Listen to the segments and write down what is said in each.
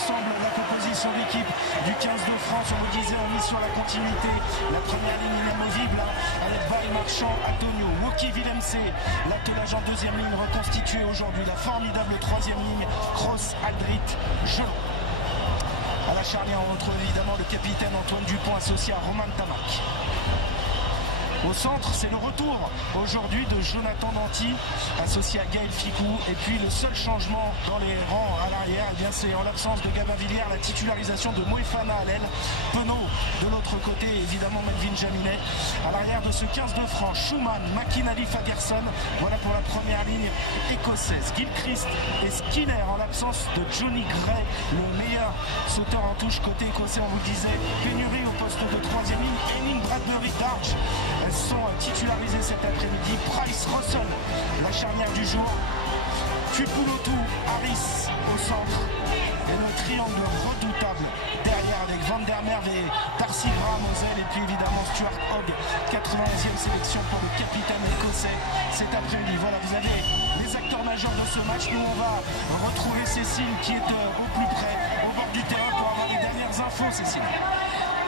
l'ensemble, la composition d'équipe du 15 de France. On vous disait, on mise sur la continuité. La première ligne inamovible avec Bail, Marchand, Antonio, Woki, Villemc. L'attelage en deuxième ligne reconstitué aujourd'hui. La formidable troisième ligne, Cross, Aldrit, Jelot. À la charnière, on retrouve évidemment le capitaine Antoine Dupont associé à Romain Tamac. Au centre, c'est le retour aujourd'hui de Jonathan Danty, associé à Gaël Ficou. Et puis le seul changement dans les rangs à l'arrière, eh bien c'est en l'absence de Gabin Villiers, la titularisation de Moefana à l'aile. Penaud de l'autre côté, évidemment Melvin Jaminet. À l'arrière de ce 15 de France, Schumann, McInally, Fagerson. Voilà pour la première ligne écossaise. Gilchrist et Skinner en l'absence de Johnny Gray, le meilleur sauteur en touche côté écossais, on vous le disait. Pénurie au poste de troisième ligne. Henning, Bradbury, Darge. Elles sont titularisées cet après-midi. Price, Russell, la charnière du jour. Tupulotu, Harris au centre. Et le triangle redoutable derrière avec Van der Merwe et Darcy Graham aux ailes. Et puis évidemment Stuart Hogg, 91e sélection pour le capitaine écossais cet après-midi. Voilà, vous avez les acteurs majeurs de ce match. Nous, on va retrouver Cécile qui est au plus près, au bord du terrain pour avoir les dernières infos, Cécile.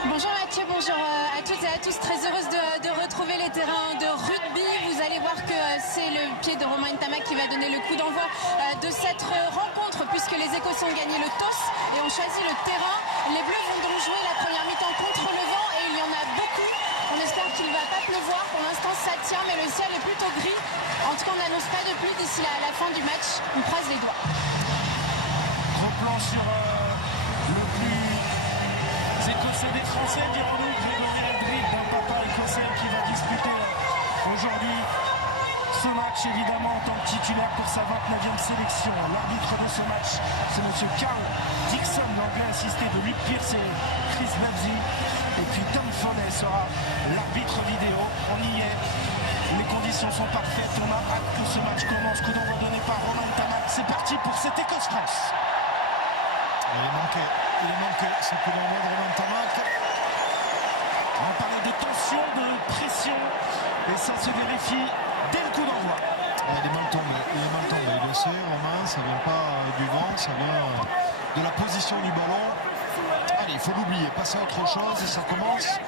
Bonjour Mathieu, bonjour à toutes et à tous. Très heureuse de retrouver les terrains de rugby. Vous allez voir que c'est le pied de Romain Tamac qui va donner le coup d'envoi de cette rencontre, puisque les Écossais ont gagné le toss et ont choisi le terrain. Les Bleus vont donc jouer la première mi-temps contre le vent et il y en a beaucoup. On espère qu'il ne va pas pleuvoir. Pour l'instant ça tient, mais le ciel est plutôt gris. En tout cas on n'annonce pas de pluie d'ici la fin du match. On croise les doigts. Gros plan sur le plus écossais des Français, dirons-nous, Grégory Aldrit, d'un papa écossais qui va disputer aujourd'hui ce match, évidemment, en tant que titulaire pour sa 29e sélection. L'arbitre de ce match, c'est M. Carl Dixon, l'anglais assisté de Luke Pierce et Chris Babsy. Et puis Tom Foley sera l'arbitre vidéo. On y est. Les conditions sont parfaites. On a hâte que ce match commence. Coup d'envoi donné par Romain Tamac. C'est parti pour cette Écosse-France. Il est manqué ce coup d'envoi de Romain Tamac. On parlait de tension, de pression, et ça se vérifie dès le coup d'envoi. Il est mal tombé, il le sait, Romain, ça vient pas du vent, ça vient de la position du ballon. Allez, il faut l'oublier, passer à autre chose, et ça commence.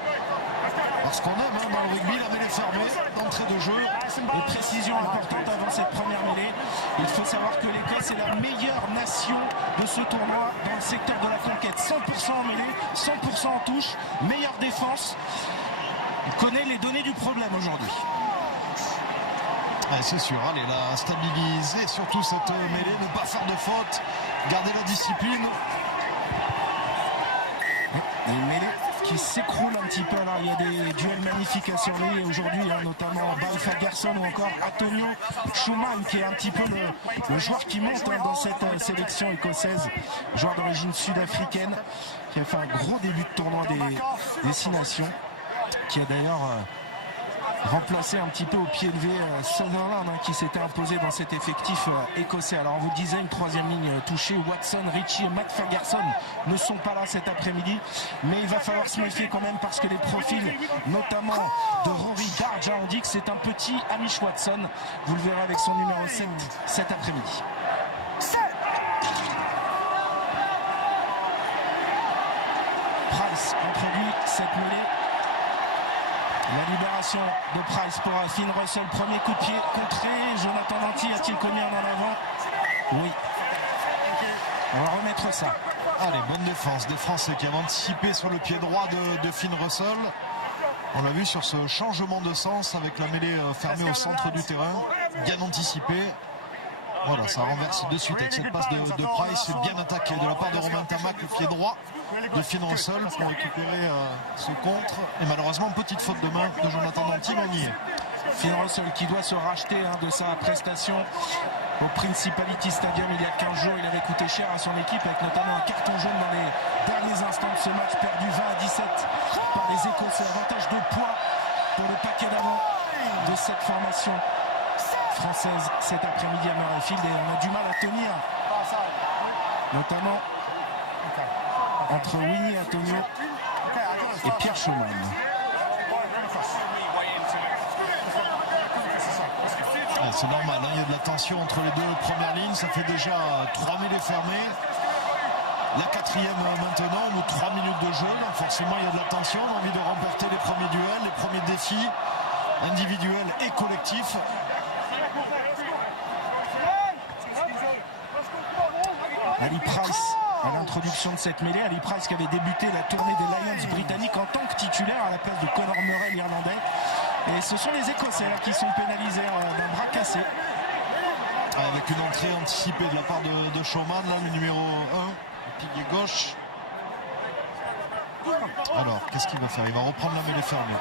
Parce qu'on aime dans le rugby la mêlée fermée, d'entrée de jeu. Des précisions importantes avant cette première mêlée. Il faut savoir que l'Écosse est la meilleure nation de ce tournoi dans le secteur de la conquête. 100% en mêlée, 100% en touche, meilleure défense. On connaît les données du problème aujourd'hui. Ouais, c'est sûr, allez, la stabiliser, surtout cette mêlée, ne pas faire de faute, garder la discipline. Une mêlée qui s'écroule un petit peu. Alors il y a des duels magnifiques à surveiller aujourd'hui, notamment Bail Fagerson ou encore Antonio Schumann, qui est un petit peu le joueur qui monte dans cette sélection écossaise, joueur d'origine sud-africaine, qui a fait un gros début de tournoi des 6 nations, qui a d'ailleurs remplacé un petit peu au pied levé Sutherland, qui s'était imposé dans cet effectif écossais. Alors on vous disait, une troisième ligne touchée. Watson, Ritchie et Matt Fagerson ne sont pas là cet après-midi, mais il va falloir se méfier quand même, parce que les profils notamment de Rory Darge, on dit que c'est un petit Hamish Watson. Vous le verrez avec son numéro 7 cet après-midi. Price introduit cette mêlée. La libération de Price pour Finn Russell. Premier coup de pied contré. Jonathan Danty a-t-il commis un en avant? Oui. On va remettre ça. Allez, bonne défense des Français qui avaient anticipé sur le pied droit de Finn Russell. On l'a vu sur ce changement de sens avec la mêlée fermée au centre du terrain. Bien anticipé. Voilà, ça renverse de suite avec cette passe de Price, bien attaqué de la part de Romain Tamac, le pied droit de Finn Russell pour récupérer ce contre. Et malheureusement, petite faute de main de Jonathan Danty, gagné. Finn Russell qui doit se racheter de sa prestation au Principality Stadium il y a 15 jours. Il avait coûté cher à son équipe, avec notamment un carton jaune dans les derniers instants de ce match, perdu 20-17 par les Écossais. Avantage de poids pour le paquet d'avant de cette formation française cet après-midi à Murrayfield, et on a du mal à tenir, notamment entre Winnie Antonio et Pierre Schumann. C'est normal, il y a de la tension entre les deux premières lignes, ça fait déjà 3 mêlées fermées. La quatrième maintenant, ou 3 minutes de jeu. Donc forcément, il y a de la tension. On a envie de remporter les premiers duels, les premiers défis individuels et collectifs. Ali Price à l'introduction de cette mêlée. Ali Price qui avait débuté la tournée des Lions britanniques en tant que titulaire à la place de Conor Murray, l'Irlandais. Et ce sont les Écossais là, qui sont pénalisés d'un bras cassé. Avec une entrée anticipée de la part de Showman, là, le numéro 1, le pilier gauche. Alors, qu'est-ce qu'il va faire? Il va reprendre la mêlée fermée.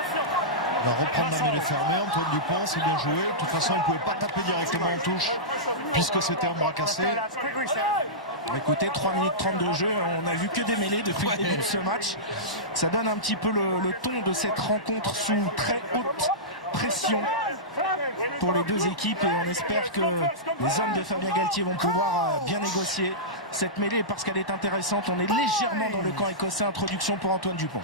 Il va reprendre la mêlée fermée. Antoine Dupont, c'est bien joué. De toute façon, il ne pouvait pas taper directement en touche, puisque c'était un bras cassé. Écoutez, 3 minutes 30 de jeu, on n'a vu que des mêlées depuis le début de ce match. Ça donne un petit peu le ton de cette rencontre sous très haute pression pour les deux équipes, et on espère que les hommes de Fabien Galtier vont pouvoir bien négocier cette mêlée parce qu'elle est intéressante. On est légèrement dans le camp écossais. Introduction pour Antoine Dupont.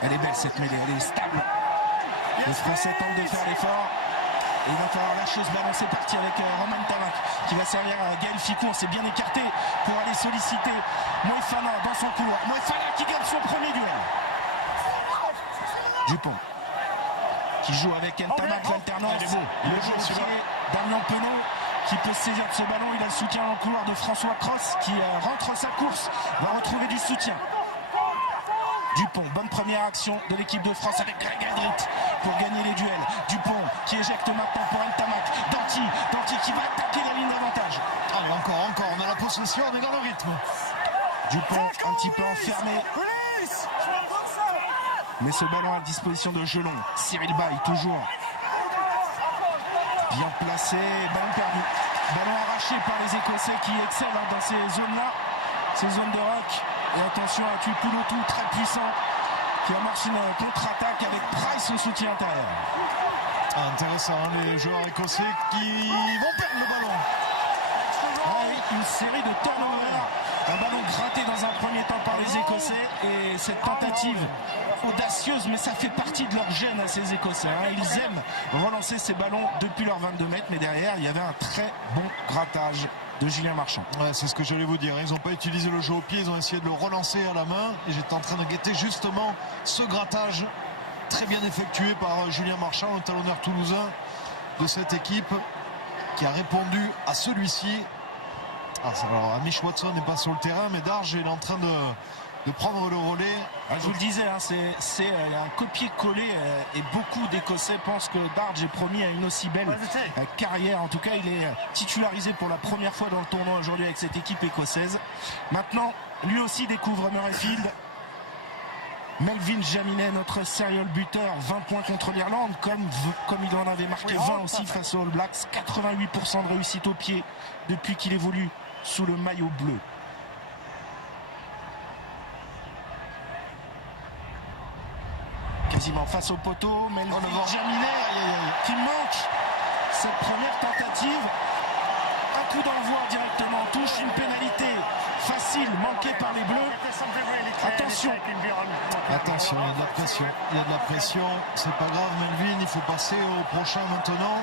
Elle est belle cette mêlée, elle est stable. Les Français tentent de faire l'effort. Il va falloir lâcher ce ballon. C'est parti avec Romain Tamac qui va servir à Gaël Ficou. On s'est bien écarté pour aller solliciter Moefana dans son couloir. Moefana qui gagne son premier duel. Dupont qui joue avec Ntamak, l'alternance. Le jeu au pied d'Arnaud Penaud qui peut se saisir de ce ballon. Il a le soutien dans le couloir de François Cross qui rentre sa course, va retrouver du soutien. Dupont, bonne première action de l'équipe de France avec Greg Aldrit pour gagner les duels. Dupont qui éjecte maintenant pour Ntamak. Danty qui va attaquer la ligne d'avantage. Allez, encore, on a la possession, on est dans le rythme. Dupont un petit peu enfermé. Mais ce ballon à disposition de Gelon. Cyril Baille toujours bien placé, ballon perdu. Ballon arraché par les Écossais qui excellent dans ces zones-là, ces zones de rock. Et attention à Tuipulotu, très puissant, qui amorce une contre-attaque avec Price au soutien intérieur. Intéressant, les joueurs écossais qui vont perdre le ballon. Une série de turnovers. Un ballon gratté dans un premier temps par les Écossais. Et cette tentative audacieuse, mais ça fait partie de leur gène à ces Écossais. Ils aiment relancer ces ballons depuis leurs 22 mètres. Mais derrière, il y avait un très bon grattage de Julien Marchand. Ouais, c'est ce que j'allais vous dire. Ils n'ont pas utilisé le jeu au pied, ils ont essayé de le relancer à la main. Et j'étais en train de guetter justement ce grattage très bien effectué par Julien Marchand, le talonneur toulousain de cette équipe, qui a répondu à celui-ci. Alors, Amish Watson n'est pas sur le terrain, mais Darge est en train de prendre le relais. Je vous le disais, c'est un copier-coller et beaucoup d'Écossais pensent que Darge est promis à une aussi belle carrière. En tout cas, il est titularisé pour la première fois dans le tournoi aujourd'hui avec cette équipe écossaise. Maintenant, lui aussi découvre Murrayfield. Melvin Jaminet, notre serial buteur, 20 points contre l'Irlande, comme il en avait marqué 20 aussi face aux All Blacks. 88% de réussite au pied depuis qu'il évolue sous le maillot bleu. Quasiment face au poteau, Melvin Jaminet qui manque cette première tentative. Un coup d'envoi directement en touche, une pénalité facile manquée par les Bleus. Attention, il y a de la pression. Il y a de la pression. C'est pas grave, Melvin. Il faut passer au prochain maintenant.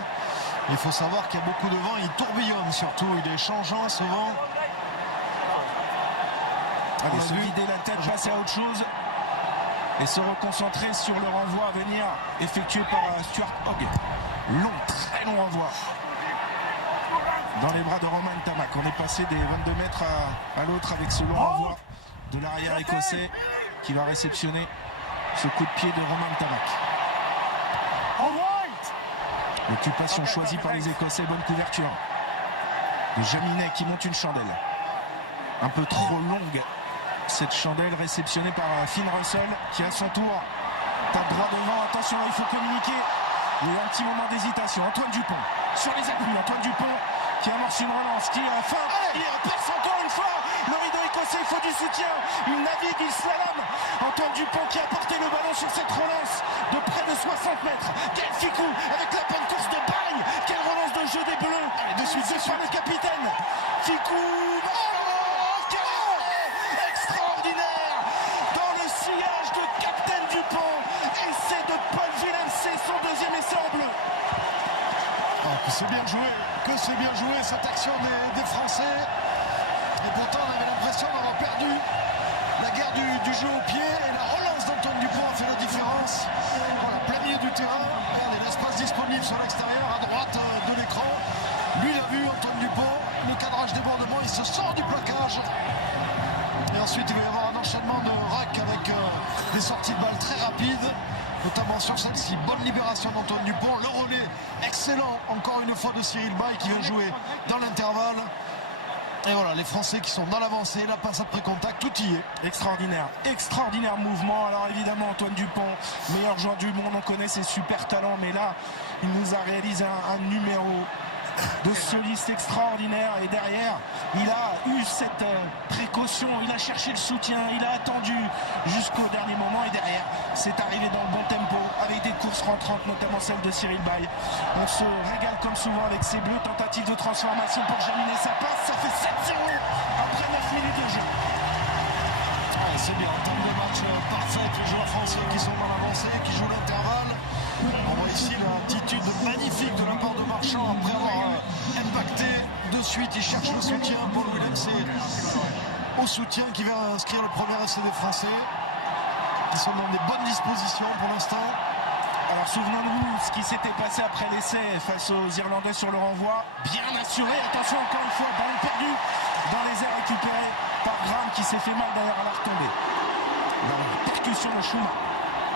Il faut savoir qu'il y a beaucoup de vent. Il tourbillonne surtout. Il est changeant ce vent. Allez, se vider la tête, passer à autre chose et se reconcentrer sur le renvoi à venir effectué par Stuart Hogg. Très long renvoi dans les bras de Romain Tamac. On est passé des 22 mètres à l'autre avec ce long renvoi de l'arrière écossais qui va réceptionner ce coup de pied de Romain Tamac. L'occupation choisie par les Écossais, bonne couverture de Jaminet qui monte une chandelle. Un peu trop longue cette chandelle réceptionnée par Finn Russell qui à son tour tape droit devant. Attention, il faut communiquer. Il y a eu un petit moment d'hésitation. Antoine Dupont sur les appuis. Antoine Dupont qui amorce une relance, qui perce encore une fois le rideau écossais. Il faut du soutien. Il navigue, il slalom. Antoine Dupont qui a porté le ballon sur cette relance de près de 60 mètres. Gaël Ficou avec la bonne course de Bagne. Quelle relance de jeu des Bleus. De suite, c'est sur le capitaine. Ficou. Extraordinaire dans le sillage de Captain Dupont. Essai de Paul Villemc, son deuxième essai en bleu. c'est bien joué cette action des Français. Et pourtant on avait l'impression d'avoir perdu la guerre du jeu au pied, et la relance d'Antoine Dupont a fait la différence. Voilà, plein milieu du terrain, regardez l'espace disponible sur l'extérieur à droite de l'écran. Lui l'a vu, Antoine Dupont, le cadrage débordement, il se sort du plaquage. Et ensuite il va y avoir un enchaînement de racks avec des sorties de balles très rapides, notamment sur celle-ci. Bonne libération d'Antoine Dupont, le relais excellent encore une fois de Cyril Baille qui vient jouer dans l'intervalle. Et voilà, les Français qui sont dans l'avancée, la passe après contact, tout y est. Extraordinaire mouvement. Alors évidemment, Antoine Dupont, meilleur joueur du monde, on connaît ses super talents, mais là, il nous a réalisé un numéro de soliste extraordinaire, et derrière il a eu cette précaution, il a cherché le soutien, il a attendu jusqu'au dernier moment, et derrière c'est arrivé dans le bon tempo avec des courses rentrantes, notamment celle de Cyril Baille. On se régale comme souvent avec ces bleus. Tentative de transformation pour Jaminet, ça passe, ça fait 7-0 après 9 minutes de jeu. C'est bien, en termes de match parfait, les joueurs français qui sont dans l'avancée, qui jouent l'intervalle. On voit ici l'attitude magnifique de la part de Marchand après avoir impacté de suite. Il cherche le soutien. Paul Willemse au soutien qui va inscrire le premier essai des Français, qui sont dans des bonnes dispositions pour l'instant. Alors souvenons-nous ce qui s'était passé après l'essai face aux Irlandais sur le renvoi. Bien assuré, attention encore une fois, ballon perdu dans les airs récupéré par Graham qui s'est fait mal d'ailleurs à la retombée. Dans la percussion de Schumann.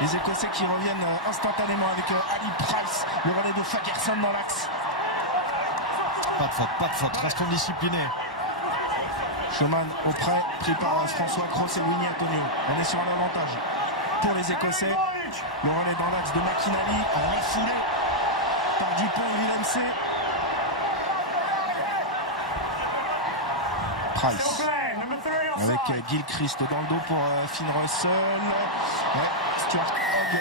Les Écossais qui reviennent instantanément avec Ali Price, le relais de Fagerson dans l'axe. Pas de faute, restons disciplinés. Schumann auprès, pris par François Cross et Winnie Antonio. On est sur un avantage pour les Écossais. Le relais dans l'axe de McInally, refoulé par Dupont et Willemse. Price avec Gilchrist dans le dos pour Finn Russell. Ouais, Stuart Hogg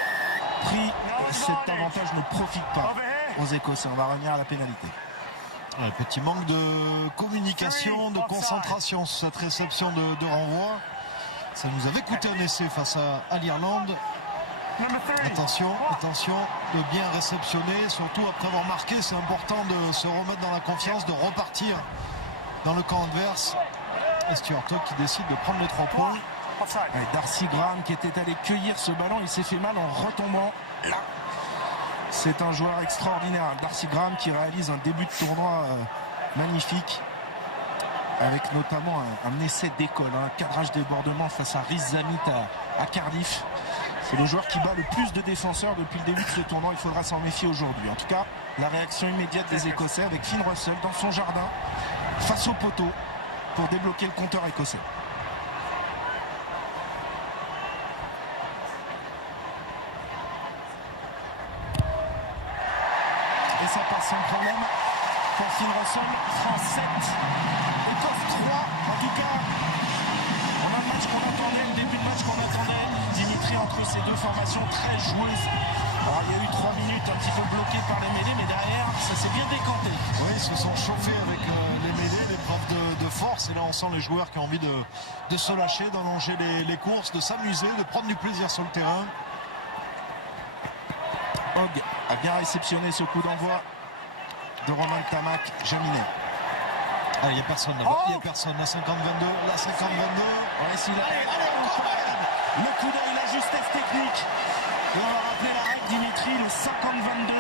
pris. Cet avantage ne profite pas aux Écossais. On va revenir à la pénalité. Un petit manque de communication, de concentration sur cette réception de renvoi. Ça nous avait coûté un essai face à l'Irlande. Attention de bien réceptionner, surtout après avoir marqué. C'est important de se remettre dans la confiance, de repartir dans le camp adverse. Et Stuart Hogg qui décide de prendre les 3 points. Et Darcy Graham qui était allé cueillir ce ballon, il s'est fait mal en retombant là. C'est un joueur extraordinaire, Darcy Graham, qui réalise un début de tournoi magnifique, avec notamment un essai d'école, un cadrage débordement face à Rhys Zamit à Cardiff. C'est le joueur qui bat le plus de défenseurs depuis le début de ce tournoi. Il faudra s'en méfier aujourd'hui. En tout cas, la réaction immédiate des Écossais avec Finn Russell dans son jardin face au poteau pour débloquer le compteur écossais. Et ça passe sans problème pour Finn Russell. France 7, Écosse 3. En tout cas, on a un match qu'on attendait, le début de match qu'on attendait. Dimitri entre ces deux formations très joueuses. Alors il y a eu 3 minutes un petit peu bloquées par les mêlées, mais derrière ça s'est bien décanté. Oui, ils se sont chauffés avec les mêlées, l'épreuve de force, et là on sent les joueurs qui ont envie de se lâcher, d'allonger les courses, de s'amuser, de prendre du plaisir sur le terrain. Hogg a bien réceptionné ce coup d'envoi de Romain Tamac. Jaminet. Ah, il n'y a personne là-bas, il n'y a personne, la 50-22, la 50-22. Ouais, le coup d'œil, la justesse technique. Et on va rappeler la règle, Dimitri, le 50-22.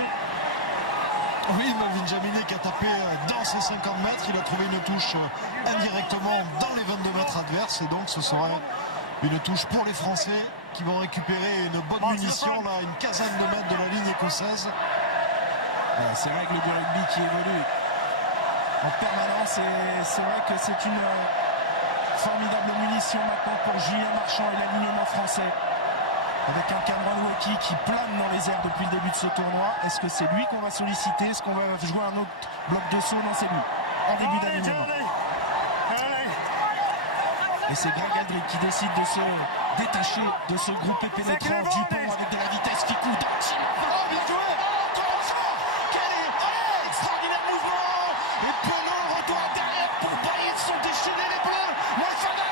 Oui, Melvin Jaminet qui a tapé dans ses 50 mètres. Il a trouvé une touche indirectement dans les 22 mètres adverses. Et donc ce sera une touche pour les Français qui vont récupérer une bonne munition, là, une quinzaine de mètres de la ligne écossaise. Voilà, c'est règle du rugby qui évolue en permanence. Et c'est vrai que c'est une formidable munition maintenant pour Julien Marchand et l'alignement français. Avec un Cameron Wauquiez qui plane dans les airs depuis le début de ce tournoi. Est-ce que c'est lui qu'on va solliciter? Est-ce qu'on va jouer un autre bloc de saut? Non, c'est lui. En début d'alignement. Et c'est Greg Aldrick qui décide de se détacher de ce groupe pénétrant. Dupont avec de la vitesse qui coûte. Oh, bien joué! Quel extraordinaire mouvement! Et Penaud retourne derrière pour Bailly. Ils sont déchaînés les bleus. Moefana,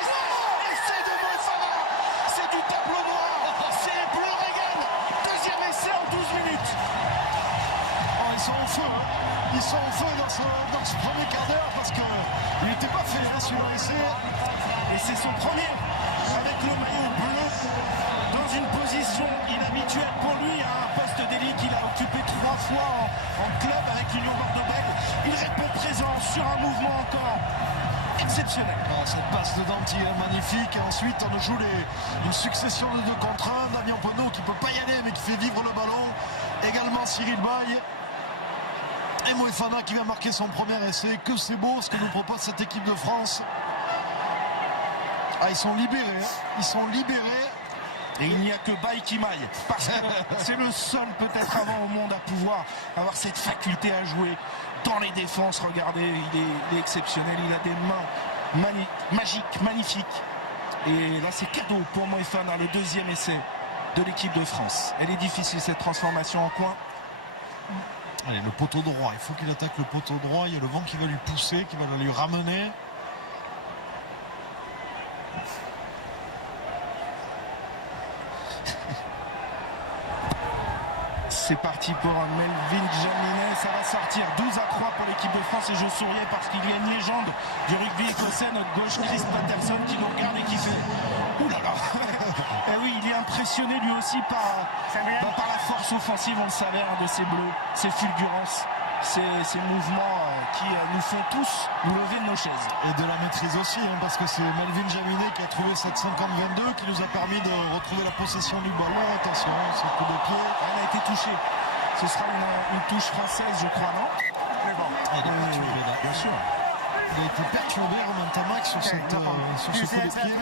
essai de Moefana. C'est du tableau noir. C'est bleu régal. Deuxième essai en 12 minutes. Oh, ils sont au feu. Ils sont en feu dans ce premier quart d'heure parce qu'il n'était pas fait sur le essai. Et c'est son premier avec le maillot bleu dans une position inhabituelle pour lui, un poste d'ailier qu'il a occupé 3 fois en club avec l'Union Bordeaux-Bègles. Il répond présent sur un mouvement encore exceptionnel. Cette passe de Danty est magnifique et ensuite on joue une succession de 2 contre 1. Damien Penaud qui ne peut pas y aller mais qui fait vivre le ballon. Également Cyril Baille. Et Moefana qui va marquer son premier essai. Que c'est beau ce que nous propose cette équipe de France. Ils sont libérés. Ils sont libérés. Et il n'y a que Baye qui maille. Parce que c'est le seul peut-être avant au monde à pouvoir avoir cette faculté à jouer dans les défenses. Regardez, il est exceptionnel. Il a des mains magiques, magnifiques. Et là c'est cadeau pour Moefana, le deuxième essai de l'équipe de France. Elle est difficile cette transformation en coin. Allez, le poteau droit, il faut qu'il attaque le poteau droit. Il y a le vent qui va lui pousser, qui va lui ramener. C'est parti pour un Melvin Jaminet, ça va sortir 12-3 pour l'équipe de France et je souriais parce qu'il y a une légende du rugby écossais, notre gauche Chris Patterson qui nous regarde et qui fait ouh là là. Et oui, il est impressionné lui aussi par la force offensive, on le savait, de ses bleus, ses fulgurances, ces mouvements qui nous font tous nous lever de nos chaises. Et de la maîtrise aussi, parce que c'est Melvin Jaminet qui a trouvé cette 50-22 qui nous a permis de retrouver la possession du ballon. Attention, ce coup de pied. Elle a été touchée. Ce sera une touche française, je crois, non? Elle est perturbée, là. Bien sûr. Il a été perturbé, Romain Tamac, sur ce coup de pied.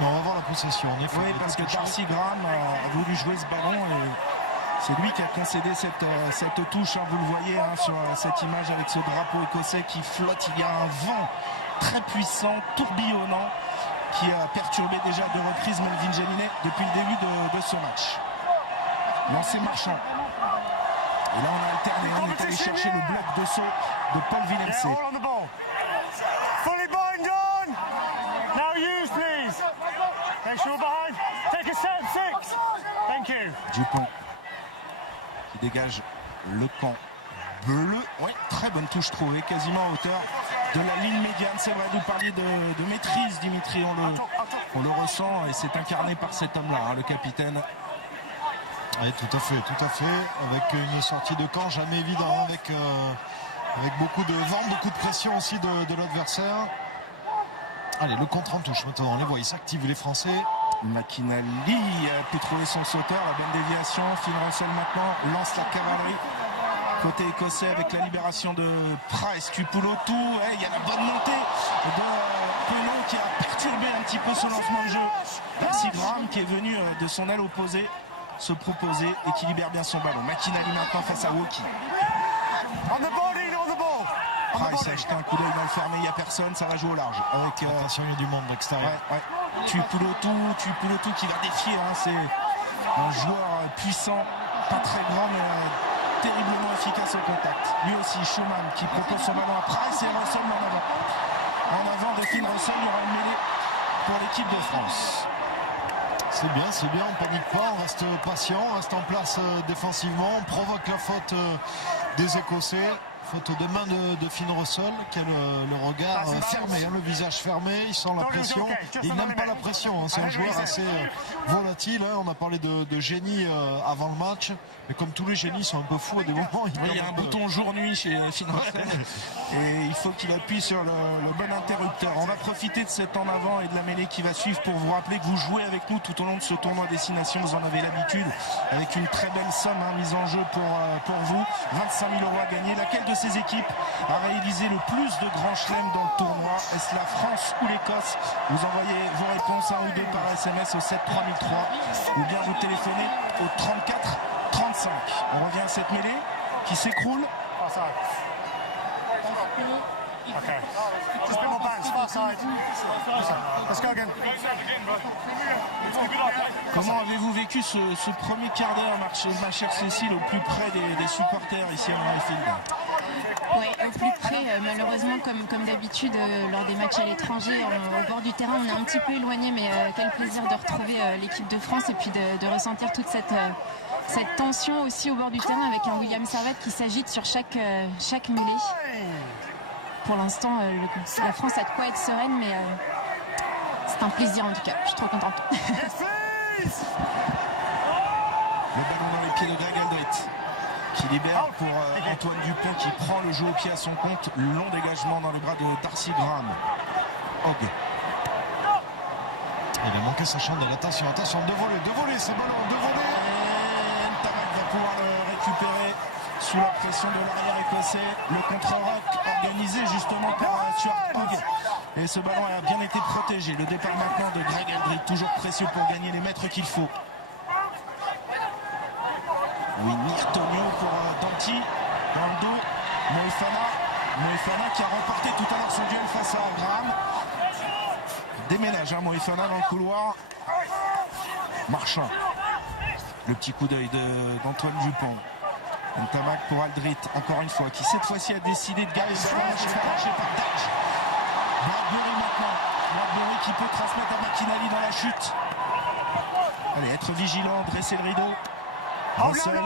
Non, on va voir la possession. Oui, parce que Darcy Graham a voulu jouer ce ballon et c'est lui qui a concédé cette touche. Vous le voyez sur cette image avec ce drapeau écossais qui flotte. Il y a un vent très puissant, tourbillonnant, qui a perturbé déjà à 2 reprises Melvin Jaminet depuis le début de ce match. Lancé Marchand. Et là on a alterné, on est allé chercher le bloc de saut de Paul Villemc. Dupont qui dégage le camp bleu. Oui, très bonne touche trouvée, quasiment à hauteur de la ligne médiane. C'est vrai, vous parliez de maîtrise, Dimitri, on le ressent et c'est incarné par cet homme-là, le capitaine. Oui, tout à fait, avec une sortie de camp jamais évident, avec beaucoup de vent, beaucoup de pression aussi de l'adversaire. Allez, le contre en touche maintenant, on les voit, ils s'activent les Français. McInally peut trouver son sauteur, la bonne déviation. Finn Russell maintenant lance la cavalerie côté écossais avec la libération de Price. Tupulotu, il y a la bonne montée de Penaud qui a perturbé un petit peu son lancement de jeu. Darcy Graham qui est venu de son aile opposée se proposer et qui libère bien son ballon. McInally maintenant face à Woki. Price a jeté un coup d'œil dans le fermé, il n'y a personne, ça va jouer au large. Attention, il y a du monde extérieur. Ouais. Tupulotu qui va défier, c'est un joueur puissant, pas très grand mais terriblement efficace au contact. Lui aussi, Schumann qui propose son ballon à Price et Russell en avant. En avant de Finn Russell, il y aura une mêlée pour l'équipe de France. C'est bien, on panique pas, on reste patient, on reste en place défensivement, on provoque la faute des Écossais. Faute de main de Finn Russell qui a le regard fermé, le visage fermé, il sent la pression. Il n'aime pas la pression, c'est un joueur assez volatile. On a parlé de génie avant le match, mais comme tous les génies sont un peu fous à des moments. Il y a un bouton jour-nuit chez Finn Russell et il faut qu'il appuie sur le bon interrupteur. On va profiter de cet en avant et de la mêlée qui va suivre pour vous rappeler que vous jouez avec nous tout au long de ce tournoi destination. Vous en avez l'habitude avec une très belle somme mise en jeu pour vous. 25 000 € à gagner. Laquelle de ces équipes a réalisé le plus de grands chelems dans le tournoi? Est-ce la France ou l'Écosse? Vous envoyez vos réponses 1 ou 2 par SMS au 7 3003 ou bien vous téléphonez au 34 35. On revient à cette mêlée qui s'écroule. Comment avez-vous vécu ce premier quart d'heure, ma chère Cécile, au plus près des supporters ici à Murrayfield? Oui, au plus près, malheureusement, comme d'habitude, lors des matchs à l'étranger, au bord du terrain, on est un petit peu éloigné, mais quel plaisir de retrouver l'équipe de France et puis de ressentir toute cette tension aussi au bord du terrain avec un William Servette qui s'agite sur chaque mêlée. Pour l'instant, la France a de quoi être sereine, mais c'est un plaisir en tout cas. Je suis trop contente. Le ballon dans les pieds de Greg Aldrit qui libère pour Antoine Dupont qui prend le jeu au pied à son compte. Long dégagement dans les bras de Darcy Graham. Hogg. Il a manqué sa chandelle. Attention, de voler ce ballon, de voler. Et Ntamak va pouvoir le récupérer sous la pression de l'arrière écossais. Le contre-rock organisé justement par Stuart Hogg. Et ce ballon a bien été protégé. Le départ maintenant de Greg Aldrit, toujours précieux pour gagner les mètres qu'il faut. Winnie Tonio pour Danti dans le dos. Moefana qui a remporté tout à l'heure son duel face à Graham. Déménage Moefana dans le couloir. Marchand. Le petit coup d'œil d'Antoine Dupont. Ntamak pour Aldrit, encore une fois, qui cette fois-ci a décidé de garder le ballon lâché par Dage. Bradbury maintenant. Bradbury qui peut transmettre à McInally dans la chute. Allez, être vigilant, dresser le rideau. Russell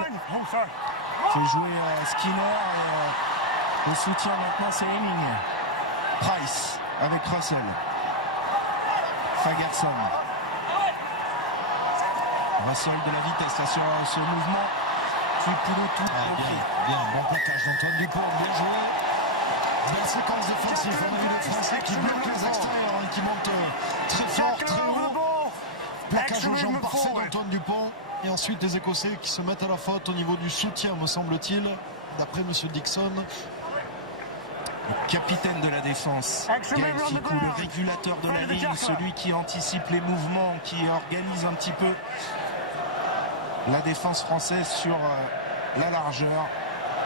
fait jouer Skinner et le soutien maintenant c'est Hemming. Price avec Russell. Fagerson. Russell de la vitesse là, sur ce mouvement. Puis Poulot tout Bien, bon plaquage d'Antoine Dupont, bien joué. Belle séquence défensive, on a vu les Français qui bloquent les extérieurs et qui montent très fort, très haut. Plaquage aux jambes parfait d'Antoine Dupont. Et ensuite les Écossais qui se mettent à la faute au niveau du soutien, me semble-t-il, d'après M. Dixon. Le capitaine de la défense, Gaël Ficou, le régulateur de la ligne, celui qui anticipe les mouvements, qui organise un petit peu la défense française sur la largeur,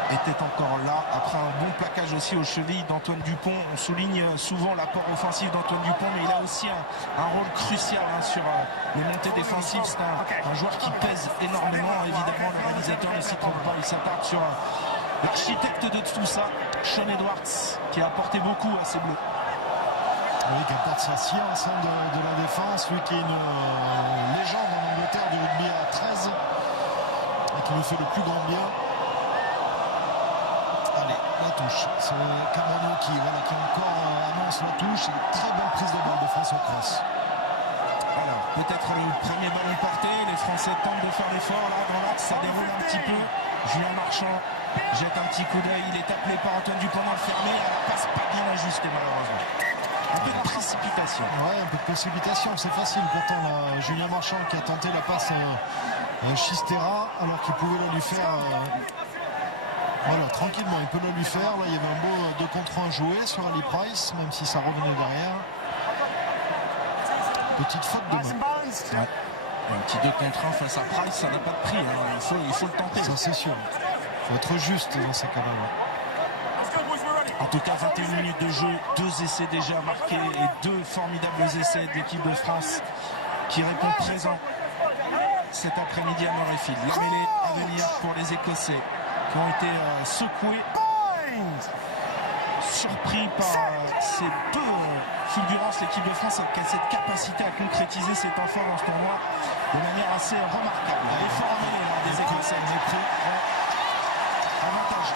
était encore là après un bon plaquage aussi aux chevilles d'Antoine Dupont. On souligne souvent l'apport offensif d'Antoine Dupont, mais il a aussi un rôle crucial sur les montées défensives. C'est un joueur qui pèse énormément. Évidemment, le réalisateur ne s'y trompe pas, il s'attarde sur l'architecte de tout ça, Sean Edwards, qui a apporté beaucoup à ces Bleus. Oui, qui apporte sa science de la défense, lui qui est une légende en Angleterre du rugby à 13 et qui nous fait le plus grand bien. Allez, la touche. C'est Cameron qui encore annonce la touche. Très belle prise de balle de François Cross. Alors, peut-être le premier ballon porté. Les Français tentent de faire l'effort. Là, dans l'axe, ça déroule un petit peu. Julien Marchand jette un petit coup d'œil. Il est appelé par Antoine Dupont dans le fermé. Elle passe pas bien ajustée, malheureusement. Un peu de précipitation. Ouais, un peu de précipitation. C'est facile pourtant. Julien Marchand qui a tenté la passe Chistera alors qu'il pouvait la lui faire. Voilà, tranquillement, il peut la lui faire. Là, il y avait un beau 2 contre 1 joué sur Ali Price, même si ça revenait derrière. Petite faute de main. Ouais. Un petit 2 contre 1 face à Price, ça n'a pas de prix. Hein. Il faut le tenter. Ça, c'est sûr. Il faut être juste dans ces cas-là. En tout cas, 21 minutes de jeu, 2 essais déjà marqués et 2 formidables essais de l'équipe de France qui répond présent cet après-midi à Murrayfield. La mêlée à venir pour les Écossais qui ont été secoués, surpris par ces 2 fulgurances. L'équipe de France a cette capacité à concrétiser ses temps forts dans ce tournoi de manière assez remarquable. L'effort en mêlée des Écossais est pris. Avantage.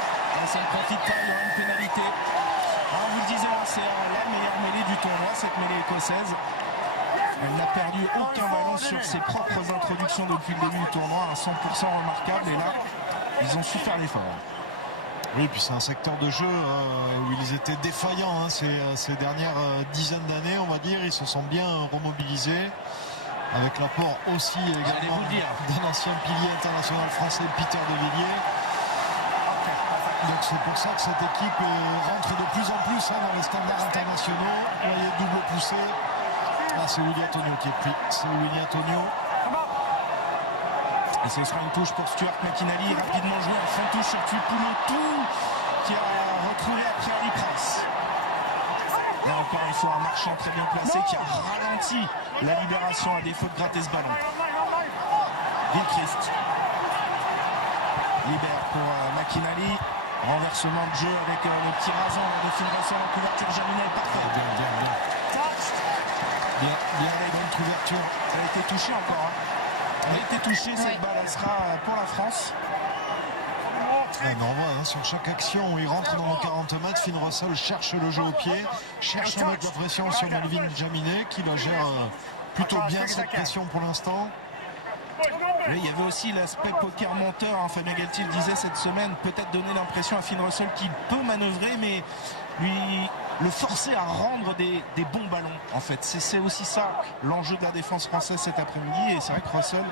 Ça ne profite pas, il y aura une pénalité. Alors, on vous le disait, c'est la meilleure mêlée du tournoi, cette mêlée écossaise. Elle n'a perdu aucun ballon sur ses propres introductions depuis le début du tournoi, un 100% remarquable. Et là, ils ont su faire l'effort. Oui, puis c'est un secteur de jeu où ils étaient défaillants ces dernières dizaines d'années, on va dire. Ils se sont bien remobilisés avec l'apport aussi également d'un ancien pilier international français, Peter de Villiers. Donc c'est pour ça que cette équipe rentre de plus en plus dans les standards internationaux. Vous voyez, double poussé. Là, c'est Willy Antonio qui est pris. C'est Willy Antonio. Et ce sera une touche pour Stuart McInally. Rapidement joué en fin de touche sur Tuipulu qui a retrouvé après Ali Price. Et encore une fois, un Marchand très bien placé qui a ralenti la libération à défaut de gratter ce ballon. Gilchrist libère pour McInally. Renversement de jeu avec le petit rason de Phil Russell en couverture Jaminet parfait. Bien, les bonnes couvertures. Elle a été touchée encore. a été touché, cette balle, elle sera pour la France. On en voit sur chaque action où il rentre dans le 40 mètres, Finn Russell cherche le jeu au pied, cherche à mettre la pression sur Melvin Jaminet qui la gère plutôt bien cette pression pour l'instant. Oui, il y avait aussi l'aspect poker menteur, Fabien Galtier le disait cette semaine, peut-être donner l'impression à Finn Russell qu'il peut manœuvrer, mais lui le forcer à rendre des bons ballons en fait. C'est aussi ça l'enjeu de la défense française cet après-midi, et c'est vrai que Russell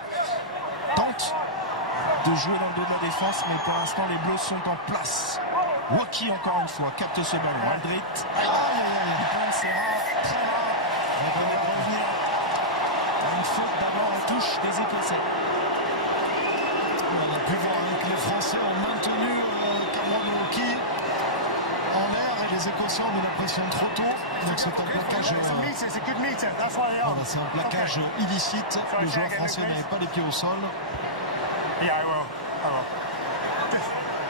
tente de jouer dans le dos de la défense, mais pour l'instant les Bleus sont en place. Woki encore une fois capte ce ballon. Aldrit, c'est rare, très rare. On va revenir à une faute d'abord en touche des Écossais. On a pu voir que les Français ont maintenu Cameron Woki en l'air et les Écossais ont mis la pression trop tôt. Donc c'est un plaquage, c'est un plaquage illicite. Les joueurs français n'avaient pas les pieds au sol. Yeah, I will.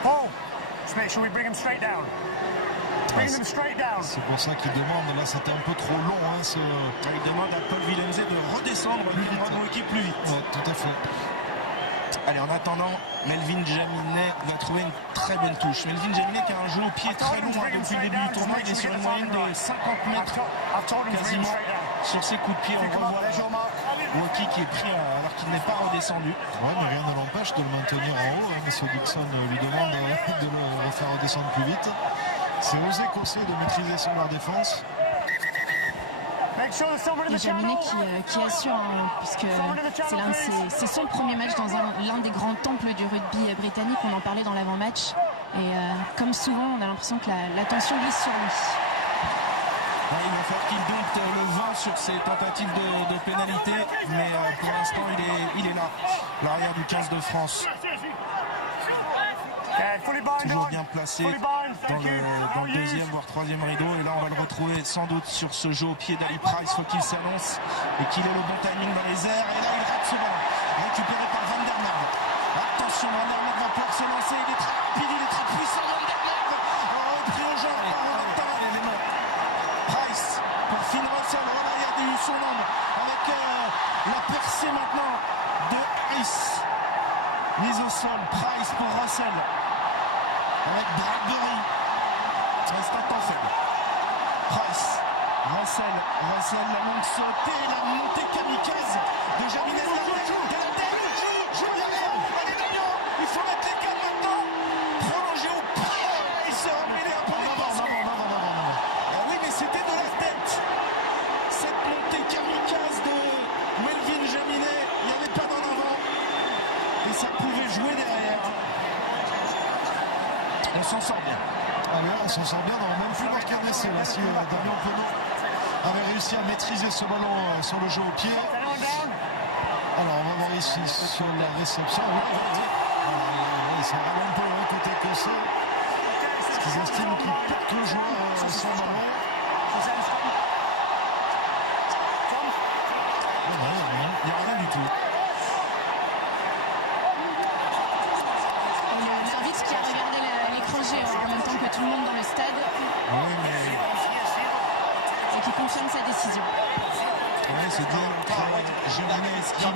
Paul, just make sure we bring him straight down. Bring them straight down. C'est pour ça qu'il demande, là c'était un peu trop long. Il demande à Paul Willemse de redescendre Cameron Woki plus vite. Ouais, tout à fait. Allez, en attendant, Melvin Jaminet va trouver une très belle touche. Melvin Jaminet qui a un jeu au pied très long depuis le début du tournoi. Il est sur une moyenne de 50 mètres quasiment sur ses coups de pied. On revoit Woki qui est pris alors qu'il n'est pas redescendu. Ouais, mais rien ne l'empêche de le maintenir en haut. Monsieur Dixon lui demande de le refaire redescendre plus vite. C'est aux Écossais de maîtriser sur leur défense. Et Jaminet qui assure, puisque c'est son premier match dans l'un des grands temples du rugby britannique. On en parlait dans l'avant-match. Et comme souvent, on a l'impression que la tension glisse sur lui. Ouais, il va falloir qu'il dompte le vent sur ses tentatives de pénalité. Mais pour l'instant, il est là, l'arrière du 15 de France. Toujours bien placé dans le deuxième voire troisième rideau, et là on va le retrouver sans doute sur ce jeu au pied d'Ali Price. Faut qu'il s'annonce et qu'il ait le bon timing dans les airs, et là il rate ce ballon récupéré par Van der Merwe. Attention, Van der Merwe va pouvoir se lancer, il est très rapide, il est très puissant. Van der Merwe repris au jeu par l'élément. Price pour Finn Russell, voilà, il y a eu son nombre avec la percée maintenant de Price. Mise au sol, Price pour Russell avec Bradbury. Reste un temps faible. Price, Russell, la longue sautée, la montée kamikaze de Jaminet. Joue derrière. Allez Daniel, il faut mettre les cannes maintenant. Prolonger au pied. Il s'est emmêlé un peu les passes. Ah oui, mais c'était de la tête. Cette montée kamikaze de Melvin Jaminet, il n'y avait pas d'en avant. Et ça pouvait jouer derrière. On s'en sort bien. Allez, on s'en sort bien. On n'a même plus marqué un essai là. Si Damien Penaud avait réussi à maîtriser ce ballon sur le jeu au pied. Alors on va voir ici sur la réception. Ils sont vraiment un peu côté écossais. Parce qu'ils estiment qu'ils portent le joueur son ballon. Il n'y a rien du tout. L'arbitre qui a regardé l'écran géant en même temps que tout le monde dans le stade. Oui, mais Et qui confirme sa décision. ouais, c'est bien entre Jaminet et Skinner.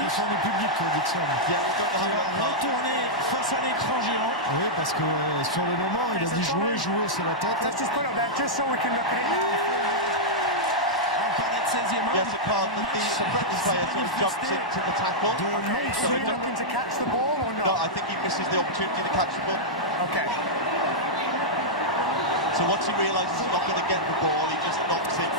Pression du public, Dixon. Qui a retourné face à l'écran géant. Oui, parce que sur le moment, il a dit jouer, c'est la tête. On parlait de 16e Yes, it can't. The player sort of jumps into the tackle. No, I think he misses the opportunity to catch the ball. Okay. So once he realises he's not going to get the ball, he just knocks it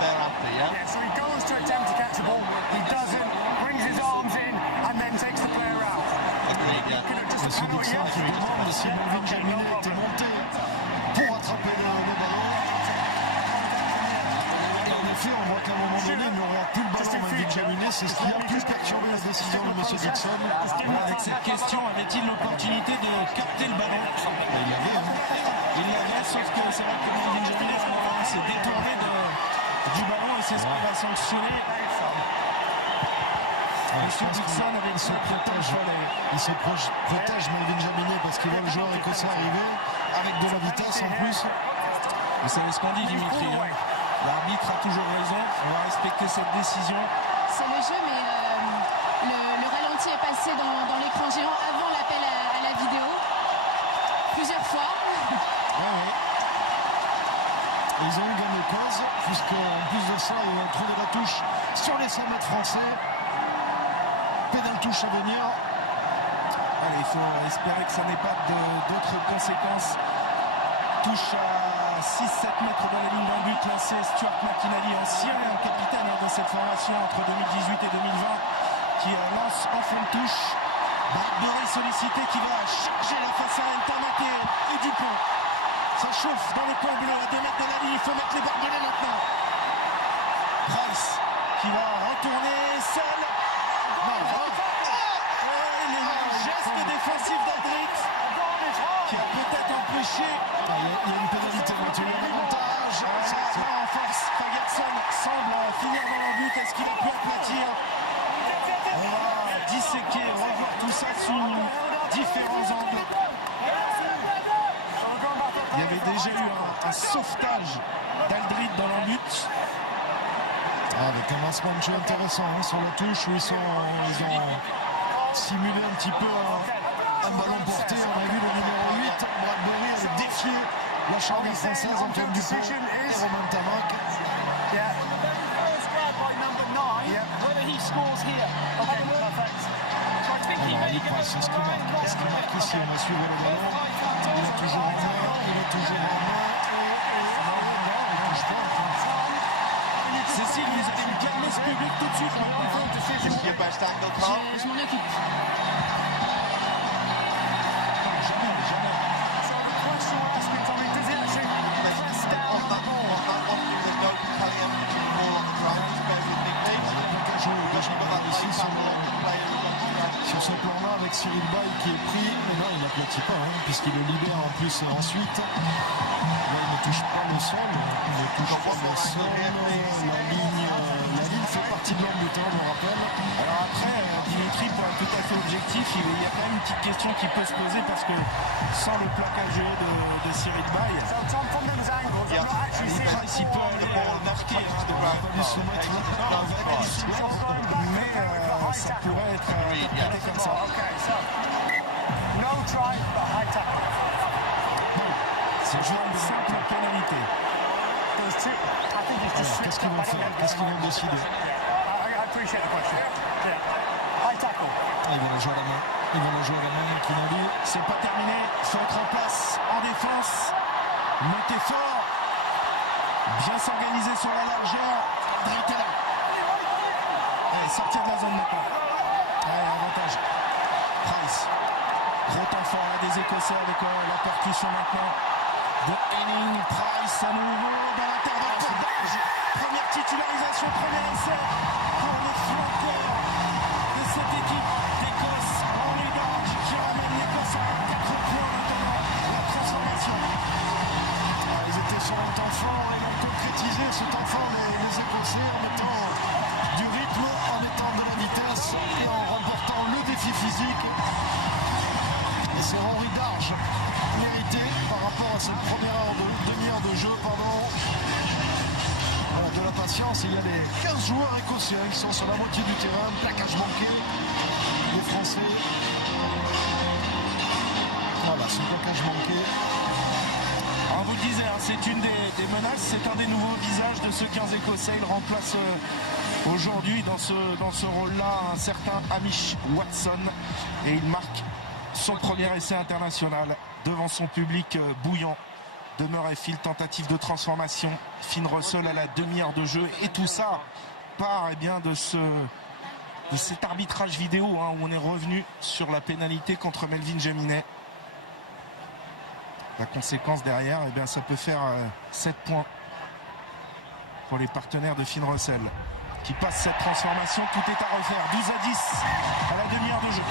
thereafter, yeah? Yeah, so he goes to attempt to catch the ball, he doesn't, brings his arms in, and then takes the player out. Agreed, yeah. Monsieur Dixon qui demande si Melvin Jaminet était monté pour attraper le ballon. En effet, on voit qu'à un moment donné, il n'aurait plus le ballon Melvin Jaminet. C'est ce qui a plus perturbé la décision de Monsieur Dixon. Avec cette question, avait-il l'opportunité de capter le ballon? Il l'avait, sauf que c'est vrai que Melvin Jaminet s'est détourné du ballon, et c'est ce qu'on va sanctionner. Monsieur Dixon avec son protège. Il se protège Melvin Jaminet parce qu'il voit le joueur écossais arriver avec de la vitesse en plus. Vous savez ce qu'on dit, Dimitri, hein? L'arbitre a toujours raison, on va respecter cette décision. C'est le jeu, mais le ralenti est passé dans l'écran géant avant l'appel à la vidéo. Plusieurs fois. Ouais. Et ils ont eu gain de cause, puisqu'en plus de ça, ils ont trouvé la touche sur les 5 mètres français. Pénal touche à venir. Allez, il faut espérer que ça n'ait pas d'autres conséquences. Touche à 6-7 mètres de la ligne d'un but, lancé Stuart McInally, ancien capitaine de cette formation entre 2018 et 2020, qui lance en fond de touche. Bradbury sollicité qui va charger la face à Ntamak et Dupont. Ça chauffe dans les coins bleus à 2 mètres de la ligne, il faut mettre les barbelés maintenant. Price qui va retourner seul. Le geste défensif d'Aldrit qui a peut-être empêché. Il y a une pénalité voiture, l'avantage. Ça en force. Ferguson semble finir dans le but. Est-ce qu'il a pu aplatir? On va disséquer, revoir tout ça sous différents angles. Il y avait déjà eu un sauvetage d'Aldrit dans le but. Avec un lancement de jeu intéressant sur la touche où ils ont simulé un petit peu un ballon porté. On a vu le numéro 8, Bradbury, avait défié la charnière française, Antoine Dupont et Romain Ntamak. Alors, Price, est-ce qu'il marque ici? On va suivre le ballon. Il est toujours en main. Il touche pas. Cécile, vous allez me calmer ce public tout de suite maintenant. This is your best angle, Carl. Je m'en occupe. Jamais. Sur ce plan-là, avec Cyril Bay qui est pris, mais non, il n'aplatit pas, puisqu'il le libère en plus ensuite. Là, il ne touche pas le sol, la ligne fait partie de l'embut, on le rappelle. Alors après, Dimitri, pour être tout à fait objectif, il y a quand même une petite question qui peut se poser parce que sans le plaquage de Cyril Bay, Price il peut aller marquer, mais ça pourrait être interprété comme ça. C'est juste une simple pénalité. Alors, qu'est-ce qu'ils vont faire? Qu'est-ce qu'ils vont décider? Ils vont la jouer à la main. McInally. C'est pas terminé, il faut être en place en défense, monter fort, bien s'organiser sur la largeur. Drake est là. Allez, sortir de la zone maintenant. Allez, avantage. Price. Gros temps fort là des Écossais avec la percussion maintenant de Henning. Price à nouveau dans l'intervalle. Première titularisation, premier essai pour les flanqueurs de cette équipe d'Écosse en Ligue qui ramène l'Écosse à 4 points maintenant. La transformation. Ils étaient sur un temps fort et ont concrétisé ce temps fort les Écossais en mettant du rythme, en mettant de la vitesse et en remportant le défi physique. Et c'est Henri Darge mérité par rapport à cette demi-heure de jeu. De la patience, il y a les 15 joueurs écossais qui sont sur la moitié du terrain, plaquage manqué. Les Français. Voilà, ce plaquage manqué. On vous le disait, c'est une des menaces, c'est un des nouveaux visages de ce 15 écossais. Il remplace aujourd'hui dans ce rôle-là un certain Hamish Watson et il marque son premier essai international devant son public bouillant de Murrayfield. Tentative de transformation, Finn Russell à la demi-heure de jeu et tout ça part bien de cet arbitrage vidéo où on est revenu sur la pénalité contre Melvin Jaminet. La conséquence derrière, ça peut faire 7 points pour les partenaires de Finn Russell qui passent cette transformation. Tout est à refaire. 12-10 à la demi-heure de jeu.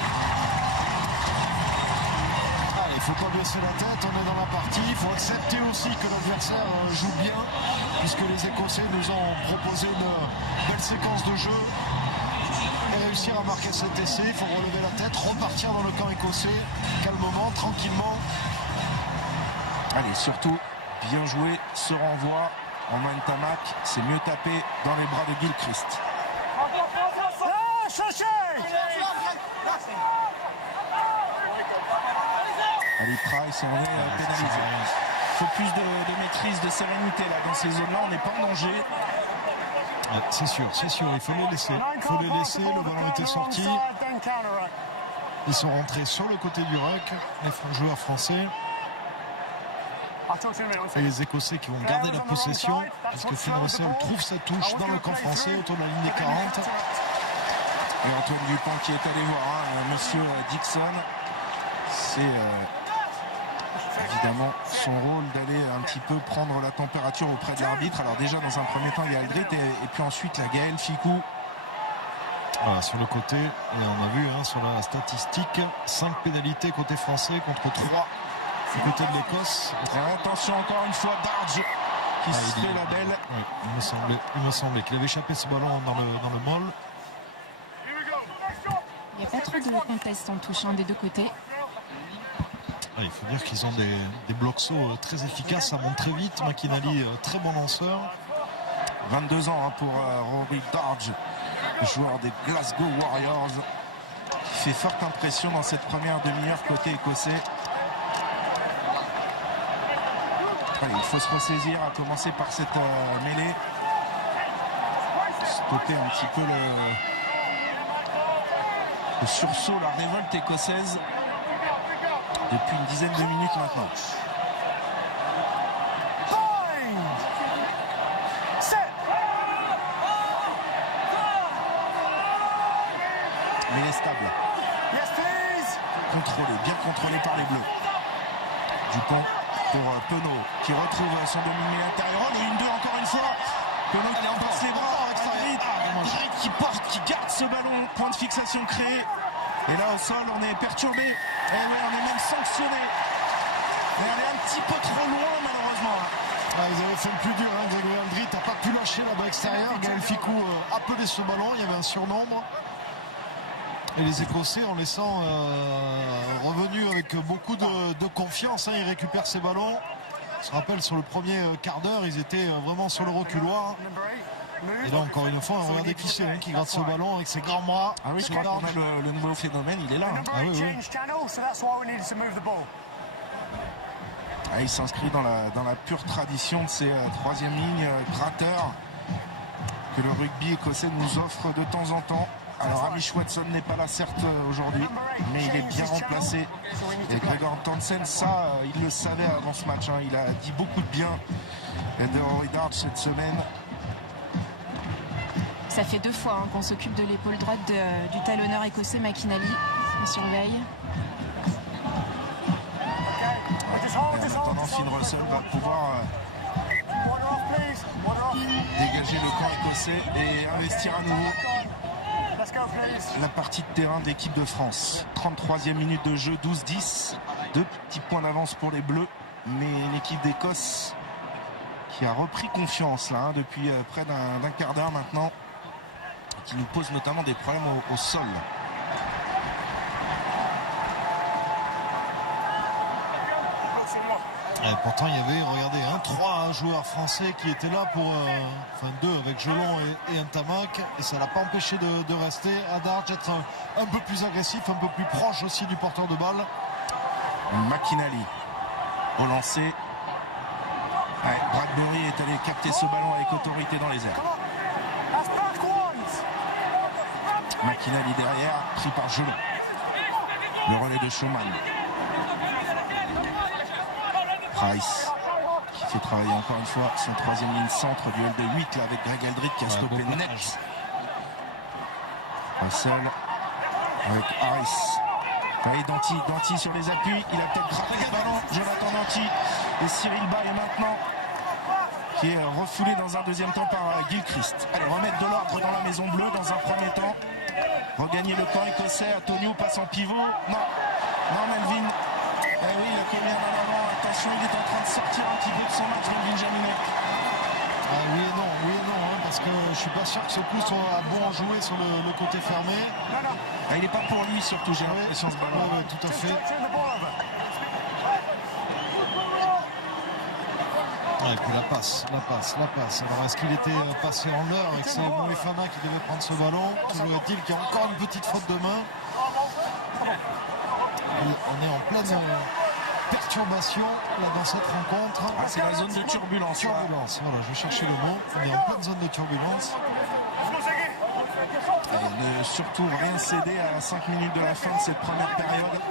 Il ne faut pas baisser la tête, on est dans la partie. Il faut accepter aussi que l'adversaire joue bien, puisque les Écossais nous ont proposé une belle séquence de jeu. Et réussir à marquer cet essai, il faut relever la tête, repartir dans le camp écossais, calmement, tranquillement. Allez, surtout, bien joué ce renvoi Romain Ntamak s'est mieux tapé dans les bras de Gilchrist. Ali Price est en ligne pénalisé. Il faut plus de maîtrise, de sérénité là dans ces zones-là. On n'est pas en danger. Ouais, c'est sûr, il faut les laisser. Le ballon était sorti. Ils sont rentrés sur le côté du ruck, les joueurs français. Et les Écossais qui vont garder la possession, puisque Finn Russell trouve sa touche dans le camp français autour de la ligne des 40. Et Antoine Dupont qui est allé voir monsieur Dixon. C'est évidemment son rôle d'aller un petit peu prendre la température auprès de l'arbitre. Alors déjà dans un premier temps il y a Aldrit et puis ensuite la Gaël Fickou. Voilà, sur le côté, et on a vu sur la statistique 5 pénalités côté français contre 3 du côté de l'Écosse. Attention encore une fois Darge qui se fait la belle. Ouais, il me semblait qu'il avait échappé ce ballon dans le molle. Il n'y a pas trop de contest en touchant des deux côtés. Il faut dire qu'ils ont des blocs-sauts très efficaces, ça monte très vite. McInally, très bon lanceur. 22 ans pour Rory Darge, joueur des Glasgow Warriors, qui fait forte impression dans cette première demi-heure côté écossais. Allez, il faut se ressaisir, à commencer par cette mêlée. Stopper un petit peu le sursaut, la révolte écossaise depuis une dizaine de minutes maintenant. Mais il est stable. Contrôlé, bien contrôlé par les Bleus. Dupont pour Penaud qui retrouve son demi-mêlée intérieur. Et une 2 encore une fois. Penaud qui passe les bras. Aldrit qui porte, qui garde ce ballon. Point de fixation créé. Et là au sol on est perturbé. Et on est même sanctionné. Et on est un petit peu trop loin malheureusement. Ils avaient fait le plus dur. Grégory Aldrit n'a pas pu lâcher là-bas extérieur. Gaël Fickou appelait ce ballon. Il y avait un surnombre. Et les Écossais, en laissant revenus avec beaucoup de confiance, ils récupèrent ces ballons. On se rappelle, sur le premier quart d'heure, ils étaient vraiment sur le reculoir. Et là, encore une fois, regardez qui c'est qui gratte ce ballon avec ses grands bras. Ah oui, je crois qu'on a le nouveau phénomène, il est là. Ah oui. Il s'inscrit dans la pure tradition de ces troisième lignes gratteurs que le rugby écossais nous offre de temps en temps. Alors Hamish Watson n'est pas là certes aujourd'hui, mais il est bien remplacé. Et Gregor Townsend, ça, il le savait avant ce match. Il a dit beaucoup de bien de Rory Darge cette semaine. Ça fait 2 fois qu'on s'occupe de l'épaule droite du talonneur écossais McInally. On surveille. Et en attendant, Finn Russell va pouvoir dégager le camp écossais et investir à nouveau la partie de terrain de l'équipe de France. 33e minute de jeu, 12-10. 2 petits points d'avance pour les Bleus. Mais l'équipe d'Écosse qui a repris confiance là, depuis près d'un quart d'heure maintenant. Qui nous pose notamment des problèmes au sol. Et pourtant, il y avait, regardez, 3 joueurs français qui étaient là pour... 2 avec Jelon et Ntamak. Et ça l'a pas empêché de rester. À Darge être un peu plus agressif, un peu plus proche aussi du porteur de balle. McInally au lancer. Bradbury est allé capter ce ballon avec autorité dans les airs. McInally derrière, pris par Jelon. Le relais de Schumann. Price qui fait travailler encore une fois son troisième ligne centre, duel de 8 là, avec Greg Aldrit qui a stoppé le net. Russell avec Harris. Danty sur les appuis, il a peut-être gratté le ballon. Jonathan Danty et Cyril Bay maintenant qui est refoulé dans un deuxième temps par Gilchrist. Allez, remettre de l'ordre dans la maison bleue dans un premier temps. Regagner le camp écossais. Antonio passe en pivot. Non Melvin. Eh oui, il a commis un en avant. Attention, il est en train de sortir un petit peu de son match, Melvin Jaminet. Oui et non, parce que je suis pas sûr que ce coup soit bon à jouer sur le côté fermé. Il n'est pas pour lui surtout, j'ai l'impression ce ballon. Oui, tout à fait. Ouais, et puis la passe. Alors est-ce qu'il était passé en l'heure et que c'est Moefana qui devait prendre ce ballon? Toujours est-il qu'il y a encore une petite faute de main. Et on est en pleine perturbation là dans cette rencontre. Ah, c'est la zone de turbulence. Turbulence, voilà, je cherchais le mot. On est en pleine zone de turbulence. Et ne surtout rien céder à 5 minutes de la fin de cette première période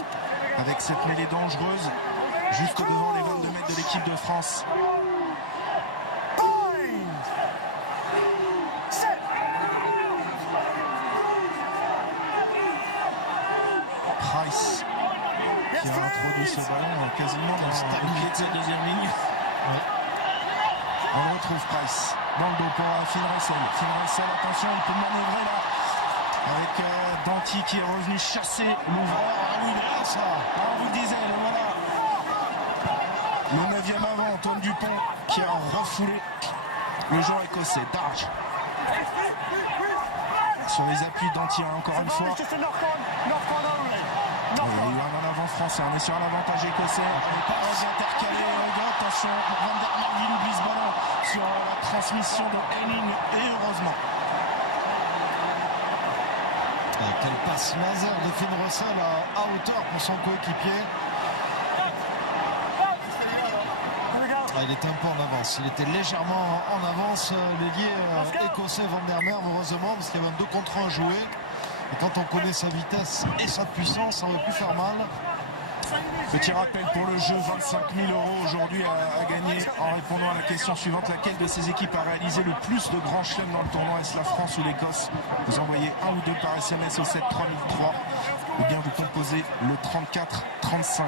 avec cette mêlée dangereuse juste devant les 22 mètres de l'équipe de France. Price qui a introduit ce ballon quasiment dans le milieu de sa deuxième ligne. Ouais. On retrouve Price dans le dos pour Finn Russell. Finn Russell, attention, il peut manœuvrer là avec Danty qui est revenu chasser l'ouvreur. Ah oui, là, ça, on vous le disait, le voilà. Le 9e avant, Antoine Dupont qui a refoulé le joueur écossais, Darge. Sur les appuis d'Anty, encore une fois. Il y a eu un en avant français, on est sur un avantage écossais. Les passes intercalées, attention, Van der Merwe, il oublie ce ballon sur la transmission de Henning, et heureusement. Et quelle passe laser de Finn Russell à hauteur pour son coéquipier. Il était un peu en avance, il était légèrement en avance, l'ailier écossais Van der Merwe, heureusement, parce qu'il y avait un 2 contre 1 à jouer. Et quand on connaît sa vitesse et sa puissance, ça aurait pu faire mal. Petit rappel pour le jeu, 25 000 € aujourd'hui à gagner en répondant à la question suivante. Laquelle de ces équipes a réalisé le plus de grands chelems dans le tournoi? Est-ce la France ou l'Écosse? Vous envoyez 1 ou 2 par SMS au 7 3003 ou bien vous composez le 34 35.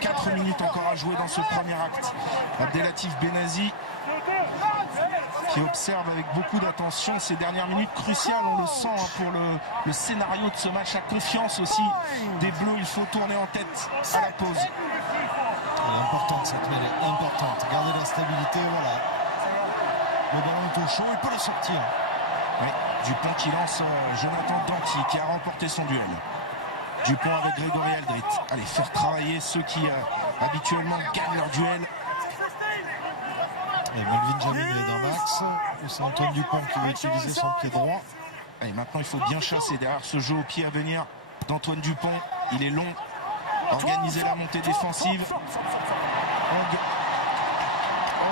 4 minutes encore à jouer dans ce premier acte. Abdelatif Benazi qui observe avec beaucoup d'attention ces dernières minutes cruciales, on le sent pour le scénario de ce match. La confiance aussi des Bleus, il faut tourner en tête à la pause. Elle est importante cette mêlée, importante. Garder la stabilité, voilà. Le ballon est au chaud, il peut le sortir. Oui, Dupont qui lance Jonathan Danty qui a remporté son duel. Dupont avec Grégory Aldrit. Allez, faire travailler ceux qui habituellement gagnent leur duel. Et Melvin Jamil est dans l'axe. C'est Antoine Dupont qui va utiliser son pied droit. Et maintenant, il faut bien chasser derrière ce jeu au pied à venir d'Antoine Dupont. Il est long. Organiser la montée défensive.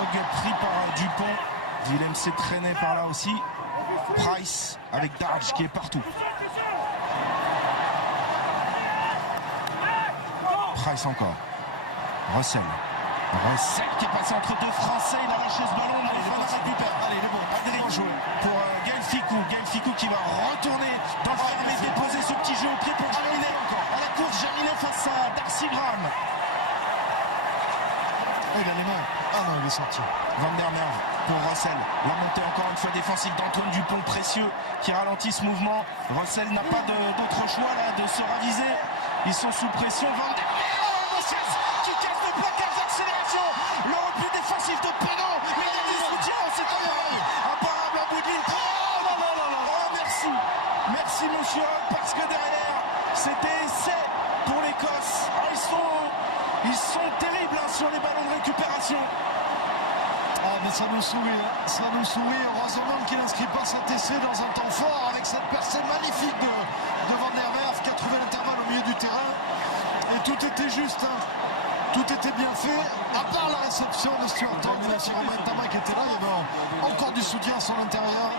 Hogg pris par Dupont. Willem s'est traîné par là aussi. Price avec Darge qui est partout. Price encore. Russell qui est passé entre deux Français, il a lâché ce ballon, mais il récupère. Allez, il est bon. Adrien joué pour Gaël Fickou qui va retourner dans le fermé, déposer ce petit jeu au pied pour Jaminet encore. À la course, Jaminet face à Darcy Graham. Oh, il a les mains. Ah non, il est sorti. Van der Merwe pour Russell. La montée encore une fois défensive d'Antoine Dupont, précieux, qui ralentit ce mouvement. Russell n'a pas d'autre choix là de se raviser. Ils sont sous pression. Van der Merwe qui casse le placage d'accélération. Le repli défensif de Pénaud. Mais il y a des soutiens, c'est imparable en bout de ligne. Oh, merci. Merci monsieur, parce que derrière, c'était essai pour l'Écosse. Ils sont terribles sur les ballons de récupération. Ah, mais ça nous sourit, heureusement qu'il n'inscrit pas cet essai dans un temps fort avec cette percée magnifique de Van der Merwe qui a trouvé l'intervalle au milieu du terrain. Et tout était juste, hein. Tout était bien fait, à part la réception de Stuart Hogg sur Romain Ntama qui était là. Il y avait encore du soutien sur l'intérieur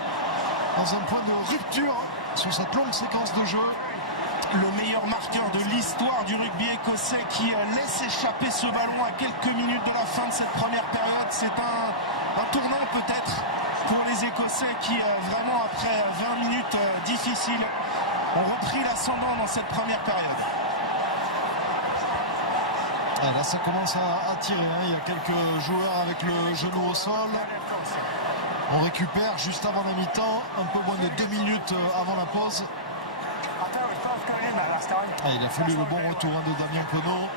dans un point de rupture sur cette longue séquence de jeu. Le meilleur marqueur de l'histoire du rugby écossais qui laisse échapper ce ballon à quelques minutes de la fin de cette première période. C'est un tournant peut-être pour les Écossais qui vraiment après 20 minutes difficiles ont repris l'ascendant dans cette première période. Et là ça commence à tirer, hein. Il y a quelques joueurs avec le genou au sol. On récupère juste avant la mi-temps, un peu moins de 2 minutes avant la pause. Ah, il a fallu le bon retour de Damien Penaud.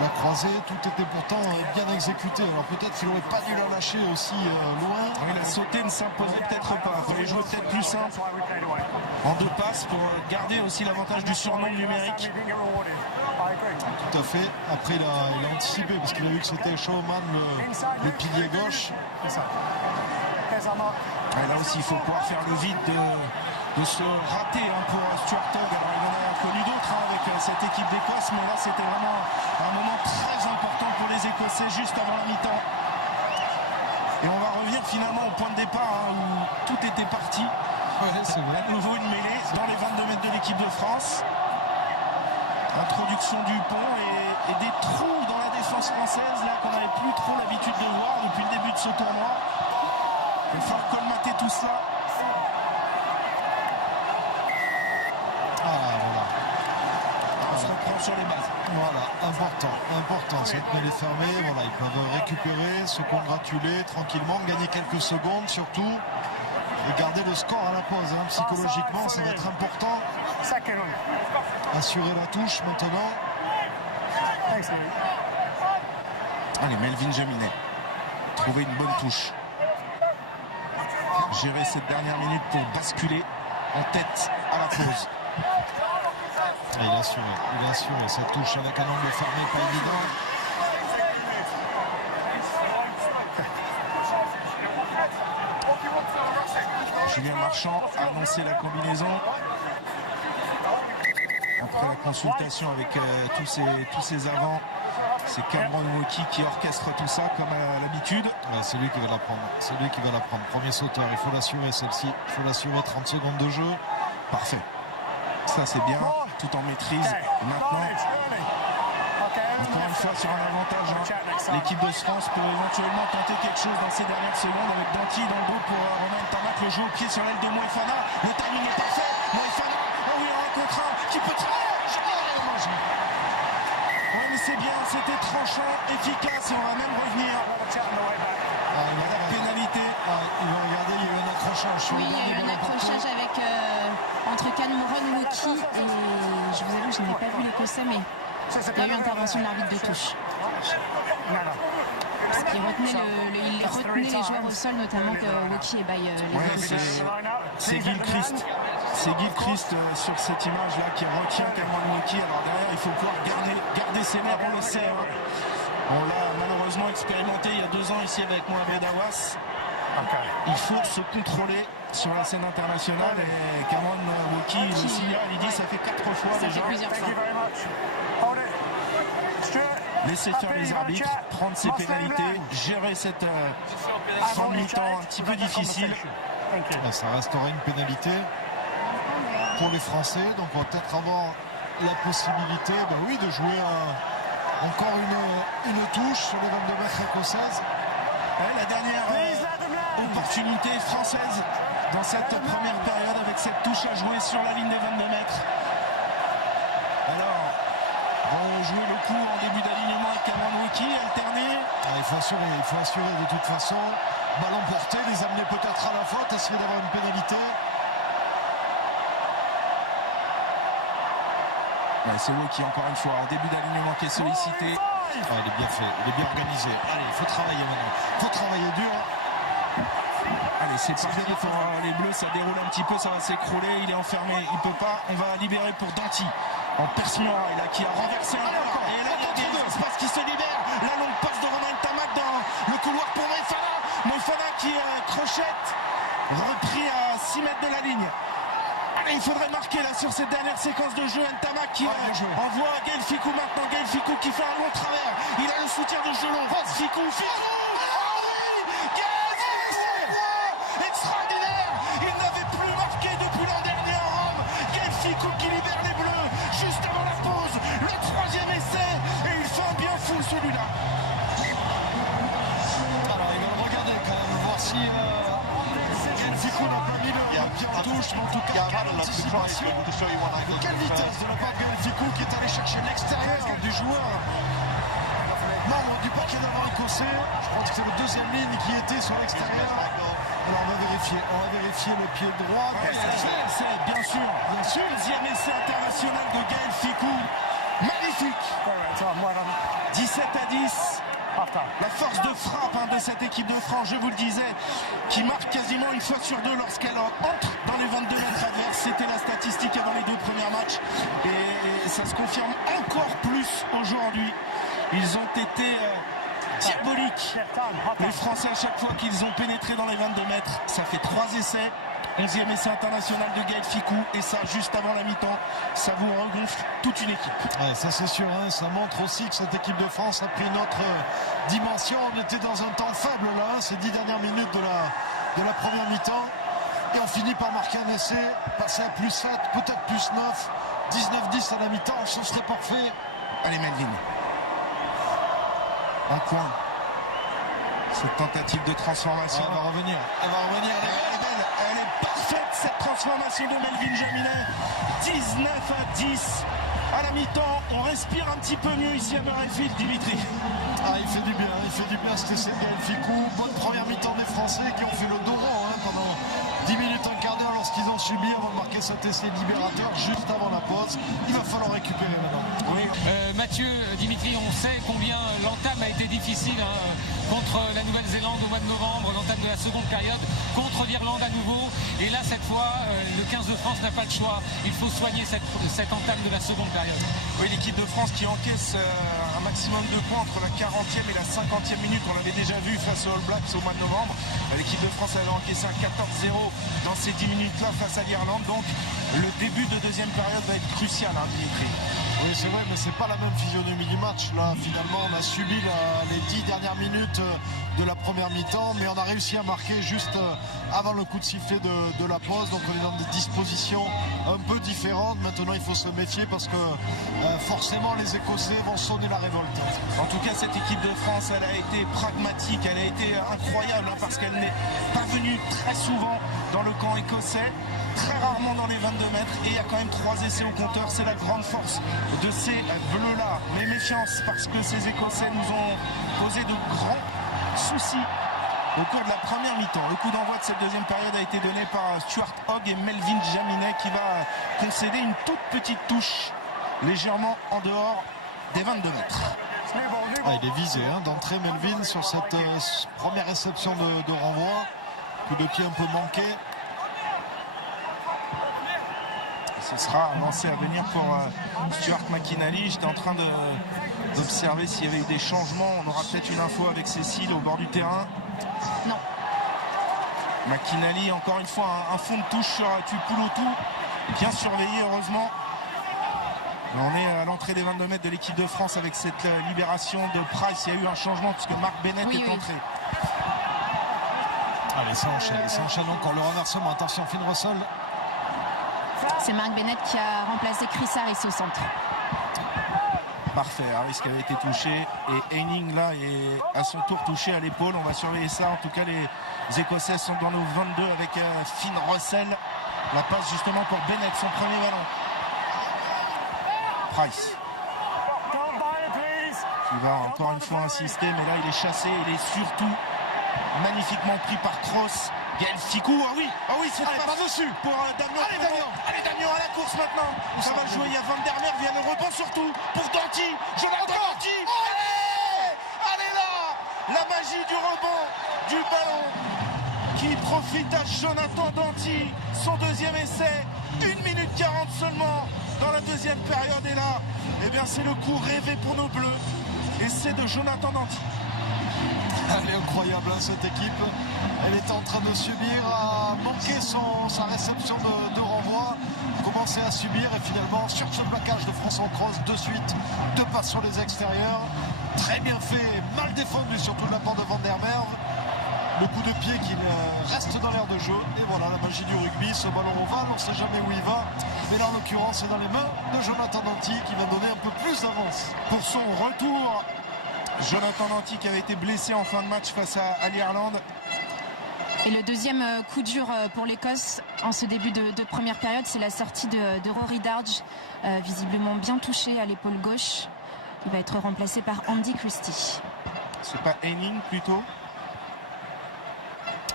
La croisée, tout était pourtant bien exécuté. Alors peut-être qu'il n'aurait pas dû la lâcher aussi loin. Oui, la sautée ne s'imposait peut-être pas. Il fallait jouer peut-être plus simple en 2 passes pour garder aussi l'avantage du surnombre numérique. Tout à fait. Après, il a anticipé parce qu'il a vu que c'était Showman, le pilier gauche. There's our mark. Et là aussi, il faut pouvoir faire le vide de se rater pour Stuart Hogg. Alors, il en a connu d'autres avec cette équipe d'Écosse, mais là, c'était vraiment un moment très important pour les Écossais juste avant la mi-temps. Et on va revenir finalement au point de départ où tout était parti. Ouais, c'est vrai. À nouveau une mêlée dans les 22 mètres de l'équipe de France. Introduction du pont et des trous dans la défense française là qu'on n'avait plus trop l'habitude de voir depuis le début de ce tournoi. Il va falloir colmater tout cela. Ah, voilà. On se reprend sur les bases. Voilà, important. Cette mêlée fermée, voilà, ils peuvent récupérer, se congratuler tranquillement, gagner quelques secondes surtout et garder le score à la pause. Psychologiquement, ça va être important. Second one. Assurer la touche maintenant. Excellent. Allez, Melvin Jaminet. Trouver une bonne touche. Gérer cette dernière minute pour basculer en tête à la pause. Et il a assuré cette touche avec un angle fermé, pas évident. Julien Marchand a annoncé la combinaison. Après la consultation avec tous ces avants, c'est Cameron Wauquiez qui orchestre tout ça comme à l'habitude. Ouais, c'est lui qui va la prendre. Premier sauteur, il faut l'assurer celle-ci. Il faut l'assurer 30 secondes de jeu. Parfait. Ça c'est bien, tout en maîtrise. Maintenant, encore une fois sur un avantage. L'équipe de France peut éventuellement tenter quelque chose dans ces dernières secondes avec Danty dans le dos pour Romain Ntamak, le jeu au pied sur l'aile de Moefana. Le timing est parfait. Moefana, oh oui, un contre un qui peut ouais, mais c'est bien, c'était tranchant, efficace et on va même revenir. Il y a la pénalité. Il va regarder, il y a eu un accrochage sur Oui, le il y a dernier eu un ballon accrochage porté. avec, entre Cameron Wauquiez et je vous avoue, je n'ai pas vu l'Écossais, mais il y a eu intervention de l'arbitre de touche. Parce qu'il retenait les joueurs au sol, notamment Wauquiez et Baye, les Ouais, Écossais. c'est Gilchrist. C'est Gilchrist sur cette image-là qui retient Cameron Wauquiez. Alors derrière, il faut pouvoir garder ses nerfs, on le sait. On l'a malheureusement expérimenté il y a 2 ans ici avec Mohamed Awas. Il faut se contrôler sur la scène internationale et Cameron Wauquiez le signale, il dit ça fait 4 fois Ça déjà. fait plusieurs fois. Laisser faire les arbitres, prendre ses pénalités, gérer cette fin de mi-temps un petit peu difficile. Ça restera une pénalité pour les Français, donc on va peut-être avoir la possibilité de jouer encore une touche sur les 22 mètres écossaises. La dernière opportunité française dans cette première période avec cette touche à jouer sur la ligne des 22 mètres. Alors, jouer le coup en début d'alignement avec Cameron Wauquiez, alterner. Il faut assurer de toute façon. Ballon porté, les amener peut-être à la faute, essayer d'avoir une pénalité. C'est Wauquiez encore une fois en début d'alignement qui est sollicité. Il est bien fait, il est bien organisé. Allez, il faut travailler maintenant. Il faut travailler dur. Allez, c'est parti pour les Bleus, ça déroule un petit peu, ça va s'écrouler, il est enfermé, il peut pas, on va libérer pour Danty en Perse-Mura, qui a renversé un corps. Et là, il y a des espaces qui se libèrent, la longue passe de Romain Ntamak dans le couloir pour Moefana qui crochette, repris à 6 mètres de la ligne. Allez, il faudrait marquer là sur cette dernière séquence de jeu. Ntamak qui envoie Gaël Fickou maintenant, Gaël Fickou qui fait un long travers, il a le soutien de Gelon, Fickou extraordinaire, il n'avait plus marqué depuis l'an dernier en Rome. Gaël Fickou qui libère les Bleus juste avant la pause, le 3e essai et il fait un bien fou celui-là. Alors il va le regarder quand même, voir si Gaël Fickou n'a pas mis le pied en touche, mais en tout cas quelle anticipation, quelle vitesse de la part de Gaël Fickou qui est allé chercher l'extérieur du joueur membre du paquet d'avant écossais. Je pense que c'est le 2e ligne qui était sur l'extérieur. Alors on va vérifier le pied droit. C'est bien sûr. 2e essai international de Gaël Fickou. Magnifique. 17-10. La force de frappe de cette équipe de France, je vous le disais, qui marque quasiment une fois sur deux lorsqu'elle entre dans les 22 mètres adverses. C'était la statistique avant les 2 premiers matchs. Et ça se confirme encore plus aujourd'hui. Ils ont été diaboliques. Les Français, à chaque fois qu'ils ont pénétré dans les 22 mètres, ça fait 3 essais. 11e essai international de Gaël Fickou, et ça juste avant la mi-temps, ça vous regonfle toute une équipe. Ouais, ça c'est sûr, hein. Ça montre aussi que cette équipe de France a pris une autre dimension. On était dans un temps faible là, ces 10 dernières minutes de la première mi-temps, et on finit par marquer un essai, passer à plus 7, peut-être plus 9, 19-10 à la mi-temps, ce serait parfait. Allez Melvin, en coin, cette tentative de transformation. Elle va revenir, elle va revenir. Elle est parfaite, cette transformation de Melvin Jaminet. 19-10 à la mi-temps. On respire un petit peu mieux ici à Murrayfield, Dimitri. Ah, il fait du bien cet essai de Gaël Fickou. Bonne première mi-temps des Français qui ont fait le dos rond pendant 10 minutes, un quart d'heure lorsqu'ils ont subi avant de marquer cet essai libérateur juste avant la pause. Il va falloir récupérer maintenant. Oui. Mathieu, Dimitri, on sait combien l'entame a été difficile contre la Nouvelle-Zélande au mois de novembre, l'entame de la seconde période, contre l'Irlande à nouveau. Et là, cette fois, le 15 de France n'a pas le choix. Il faut soigner cette entame de la seconde période. Oui, l'équipe de France qui encaisse un maximum de points entre la 40e et la 50e minute. On l'avait déjà vu face aux All Blacks au mois de novembre. L'équipe de France avait encaissé un 14-0 dans ces 10 minutes-là face à l'Irlande. Donc, le début de deuxième période va être crucial, Dimitri. Oui, c'est vrai, mais c'est pas la même physionomie du match. Là, finalement, on a subi les 10 dernières minutes de la première mi-temps, mais on a réussi à marquer juste avant le coup de sifflet de la pause. Donc, on est dans des dispositions un peu différentes. Maintenant, il faut se méfier parce que forcément, les Écossais vont sonner la révolte. En tout cas, cette équipe de France, elle a été pragmatique, elle a été incroyable parce qu'elle n'est pas venue très souvent dans le camp écossais, très rarement dans les 22 mètres, et il y a quand même 3 essais au compteur. C'est la grande force de ces bleus-là. Mais méfiance, parce que ces Écossais nous ont posé de grands soucis au cours de la première mi-temps. Le coup d'envoi de cette deuxième période a été donné par Stuart Hogg et Melvin Jaminet, qui va concéder une toute petite touche légèrement en dehors des 22 mètres. Ah, il est visé d'entrée, Melvin, sur cette première réception de renvoi. Coup de pied un peu manqué. Ce sera un lancer à venir pour Stuart McInally. J'étais en train d'observer s'il y avait eu des changements. On aura peut-être une info avec Cécile au bord du terrain. Non. McInally, encore une fois, un fond de touche sur Tupulotu. Bien surveillé, heureusement. Mais on est à l'entrée des 22 mètres de l'équipe de France avec cette libération de Price. Il y a eu un changement puisque Mark Bennett est entré. Allez, ça enchaîne encore le renversement. Attention, Finn Russell. C'est Mark Bennett qui a remplacé Chris Harris au centre. Parfait, Harris qui avait été touché et Henning là est à son tour touché à l'épaule. On va surveiller ça. En tout cas, les Écossais sont dans nos 22 avec Finn Russell. La passe justement pour Bennett, son premier ballon. Price qui va encore une fois insister, mais là il est chassé. Il est surtout magnifiquement pris par Kroos. Gaël Fickou, ah oui, c'est pas dessus pour Damien. Allez Damien à la course maintenant. Ça va jouer, il y a Van der Merwe, vient le rebond surtout pour Danty. Jonathan Danty. Allez là, la magie du rebond, du ballon qui profite à Jonathan Danty. Son deuxième essai, 1 minute 40 seulement dans la deuxième période. Et là, eh bien c'est le coup rêvé pour nos Bleus. Et c'est de Jonathan Danty. Elle est incroyable cette équipe. Elle est en train de subir, à manquer sa réception de renvoi, commencer à subir et finalement sur ce plaquage de François Cross de suite, 2 passes sur les extérieurs. Très bien fait, mal défendu surtout de la part de Van der Merwe. Le coup de pied qui reste dans l'air de jeu. Et voilà la magie du rugby, ce ballon ovale, on ne sait jamais où il va. Mais là en l'occurrence c'est dans les mains de Jonathan Danty qui va donner un peu plus d'avance. Pour son retour, Jonathan Danty qui avait été blessé en fin de match face à l'Irlande. Et le deuxième coup dur pour l'Écosse en ce début de première période, c'est la sortie de Rory Darge, visiblement bien touché à l'épaule gauche. Il va être remplacé par Andy Christie. C'est pas Henning plutôt?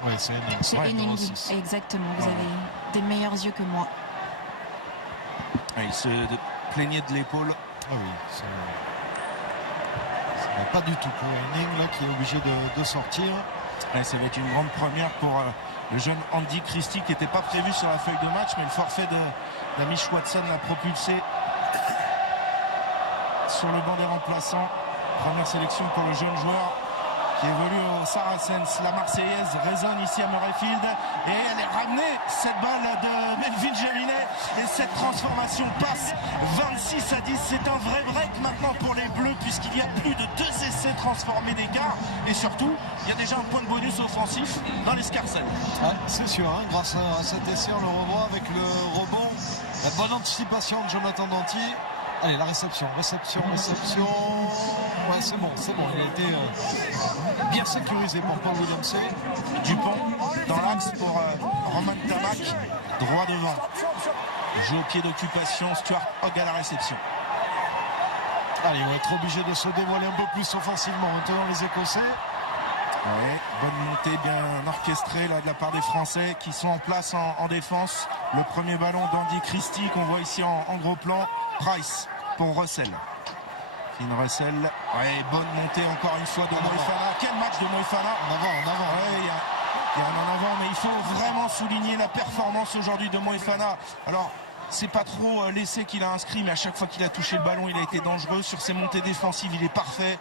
Oui, c'est Henning. C'est Henning, exactement. Vous avez des meilleurs yeux que moi. Il se plaignait de l'épaule. Ah oui, Pas du tout pour Henning là qui est obligé de sortir. Ouais, ça va être une grande première pour le jeune Andy Christie qui n'était pas prévu sur la feuille de match, mais le forfait d'Amish Watson l'a propulsé sur le banc des remplaçants. Première sélection pour le jeune joueur qui évolue au Saracens. La Marseillaise résonne ici à Murrayfield et elle est ramenée, cette balle de Melvin Jaminet, et cette transformation passe 26-10. C'est un vrai break maintenant pour les Bleus puisqu'il y a plus de 2 essais transformés d'écart et surtout il y a déjà un point de bonus offensif dans l'escarcelle. Ouais, c'est sûr, hein, grâce à cet essai on le revoit avec le rebond, la bonne anticipation de Jonathan Danty. Allez, la réception. Ouais, c'est bon. Il a été bien sécurisé pour Paul Williamson. Dupont dans l'axe pour Romain Tamac, droit devant. Jeu au pied d'occupation, Stuart Hogg à la réception. Allez, on va être obligé de se dévoiler un peu plus offensivement maintenant les Écossais. Ouais, bonne montée bien orchestrée là, de la part des Français qui sont en place en défense. Le premier ballon d'Andy Christie qu'on voit ici en gros plan. Price pour Russell. Finn Russell. Ouais, bonne montée encore une fois de Moefana. Quel match de Moefana. En avant. Ouais, il y a un en avant, mais il faut vraiment souligner la performance aujourd'hui de Moefana. Alors, c'est pas trop l'essai qu'il a inscrit, mais à chaque fois qu'il a touché le ballon, il a été dangereux. Sur ses montées défensives, il est parfait.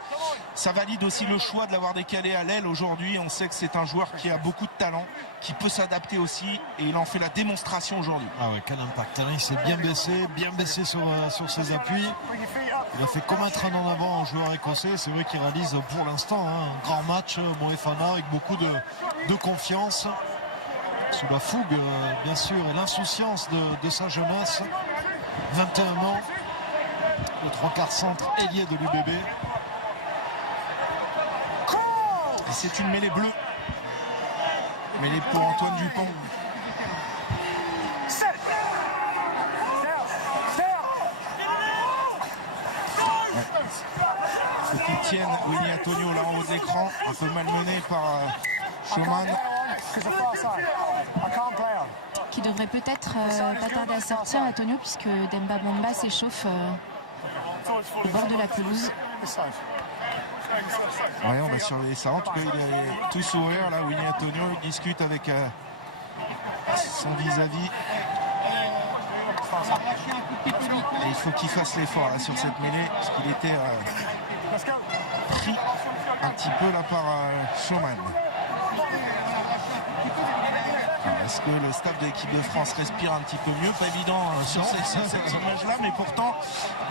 Ça valide aussi le choix de l'avoir décalé à l'aile aujourd'hui. On sait que c'est un joueur qui a beaucoup de talent, qui peut s'adapter aussi, et il en fait la démonstration aujourd'hui. Ah ouais, quel impact. Il s'est bien baissé sur ses appuis. Il a fait comme un train en avant en joueur écossais. C'est vrai qu'il réalise pour l'instant un grand match, Moefana, avec beaucoup de confiance. Sous la fougue, bien sûr, et l'insouciance de sa jeunesse. 21 ans, le 3/4 centre ailier de l'UBB. Et c'est une mêlée bleue. Mêlée pour Antoine Dupont. Faut qu'il tienne Winnie Antonio là en haut de l'écran, un peu malmené par Schumann. Qui devrait peut-être pas tarder à sortir, Antonio, puisque Demba Bamba s'échauffe au bord de la pelouse. Ouais, on va surveiller ça. En tout cas, il est tout sourire là. Winnie Antonio, il discute avec son vis-à-vis. Et il faut qu'il fasse l'effort là sur cette mêlée, parce qu'il était pris un petit peu là par Schumann. Est-ce que le staff de l'équipe de France respire un petit peu mieux? Pas évident sur cette image-là, mais pourtant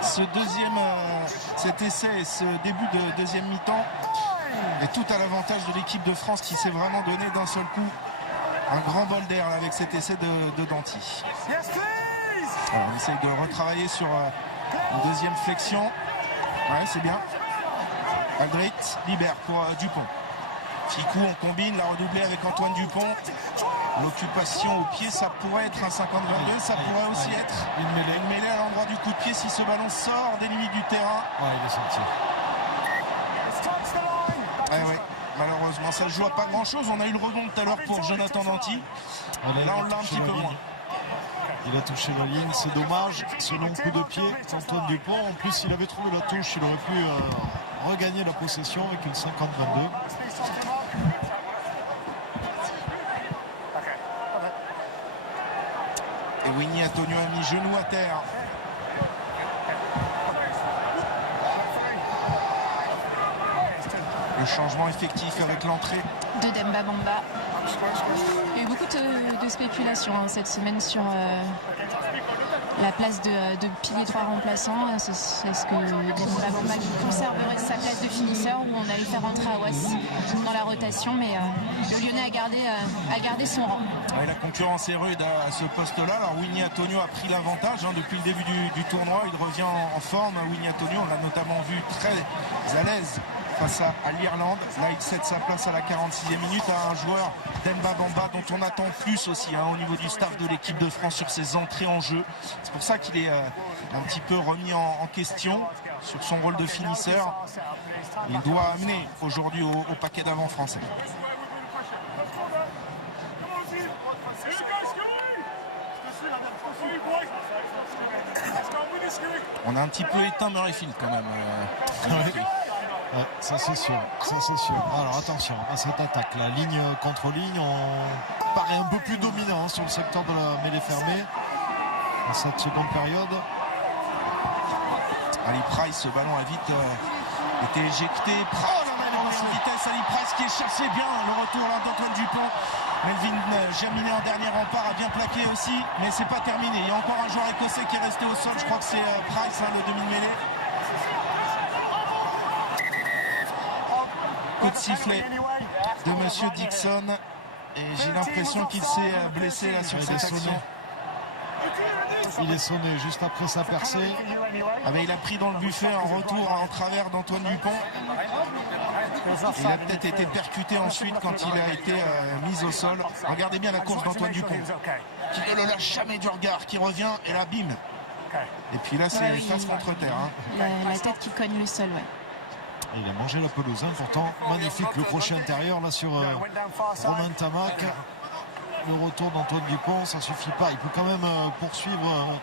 cet essai et ce début de deuxième mi-temps est tout à l'avantage de l'équipe de France qui s'est vraiment donné d'un seul coup un grand bol d'air avec cet essai de Danty. Alors, on essaye de retravailler sur une deuxième flexion. Ouais, c'est bien. Aldrit libère pour Dupont. Ficou, on combine, la redoublée avec Antoine Dupont. L'occupation au pied, ça pourrait être un 50-22, ça pourrait aussi être une mêlée à l'endroit du coup de pied si ce ballon sort des limites du terrain. Ouais, il est sorti. Ouais, malheureusement, ça ne joue à pas grand-chose. On a eu le rebond tout à l'heure pour Jonathan Danty. Là, on l'a un petit peu moins. Il a touché la ligne, c'est dommage. Ce long coup de pied, Antoine Dupont. En plus, s'il avait trouvé la touche, il aurait pu regagner la possession avec une 50-22. Et Winnie Antonio a mis genou à terre. Le changement effectif avec l'entrée De Demba Bamba. Il y a eu beaucoup de spéculations cette semaine sur la place de pilier droit remplaçant. Est-ce que Demba Bamba conserverait sa place de finisseur ou on allait faire rentrer Awas dans la rotation, mais le Lyonnais a gardé son rang. Ouais, la concurrence est rude à ce poste-là. Alors Winnie Antonio a pris l'avantage depuis le début du tournoi. Il revient en forme. Winnie Antonio, on l'a notamment vu très à l'aise face à l'Irlande. Là, il cède sa place à la 46e minute à un joueur, Demba Bamba, dont on attend plus aussi au niveau du staff de l'équipe de France sur ses entrées en jeu. C'est pour ça qu'il est un petit peu remis en question sur son rôle de finisseur. Il doit amener aujourd'hui au paquet d'avant français. On a un petit peu éteint Murrayfield quand même. Ouais, ça c'est sûr, ça c'est sûr. Alors attention à cette attaque, la ligne contre ligne, on paraît un peu plus dominant sur le secteur de la mêlée fermée dans cette seconde période. Ali Price, ce ballon a vite été éjecté. Oh là là, il est en vitesse, Ali Price qui est cherché bien. Le retour là d'Antoine Dupont. Melvin Jaminet en dernier rempart a bien plaqué aussi, mais c'est pas terminé. Il y a encore un joueur écossais qui est resté au sol. Je crois que c'est Price, le demi-mêlée. Coup de sifflet de Monsieur Dixon. Et j'ai l'impression qu'il s'est blessé là sur cette action. Il est sonné juste après sa percée. Ah mais il a pris dans le buffet un retour en travers d'Antoine Dupont. Il a peut-être été percuté ensuite quand il a été mis au sol. Regardez bien la course d'Antoine Dupont, qui ne le lâche jamais du regard, qui revient et la bim. Et puis là c'est face contre terre. La tête qui cogne le sol, ouais. Et il a mangé la pelouse, pourtant magnifique le crochet intérieur là sur Romain Tamac. Le retour d'Antoine Dupont, ça suffit pas. Il peut quand même poursuivre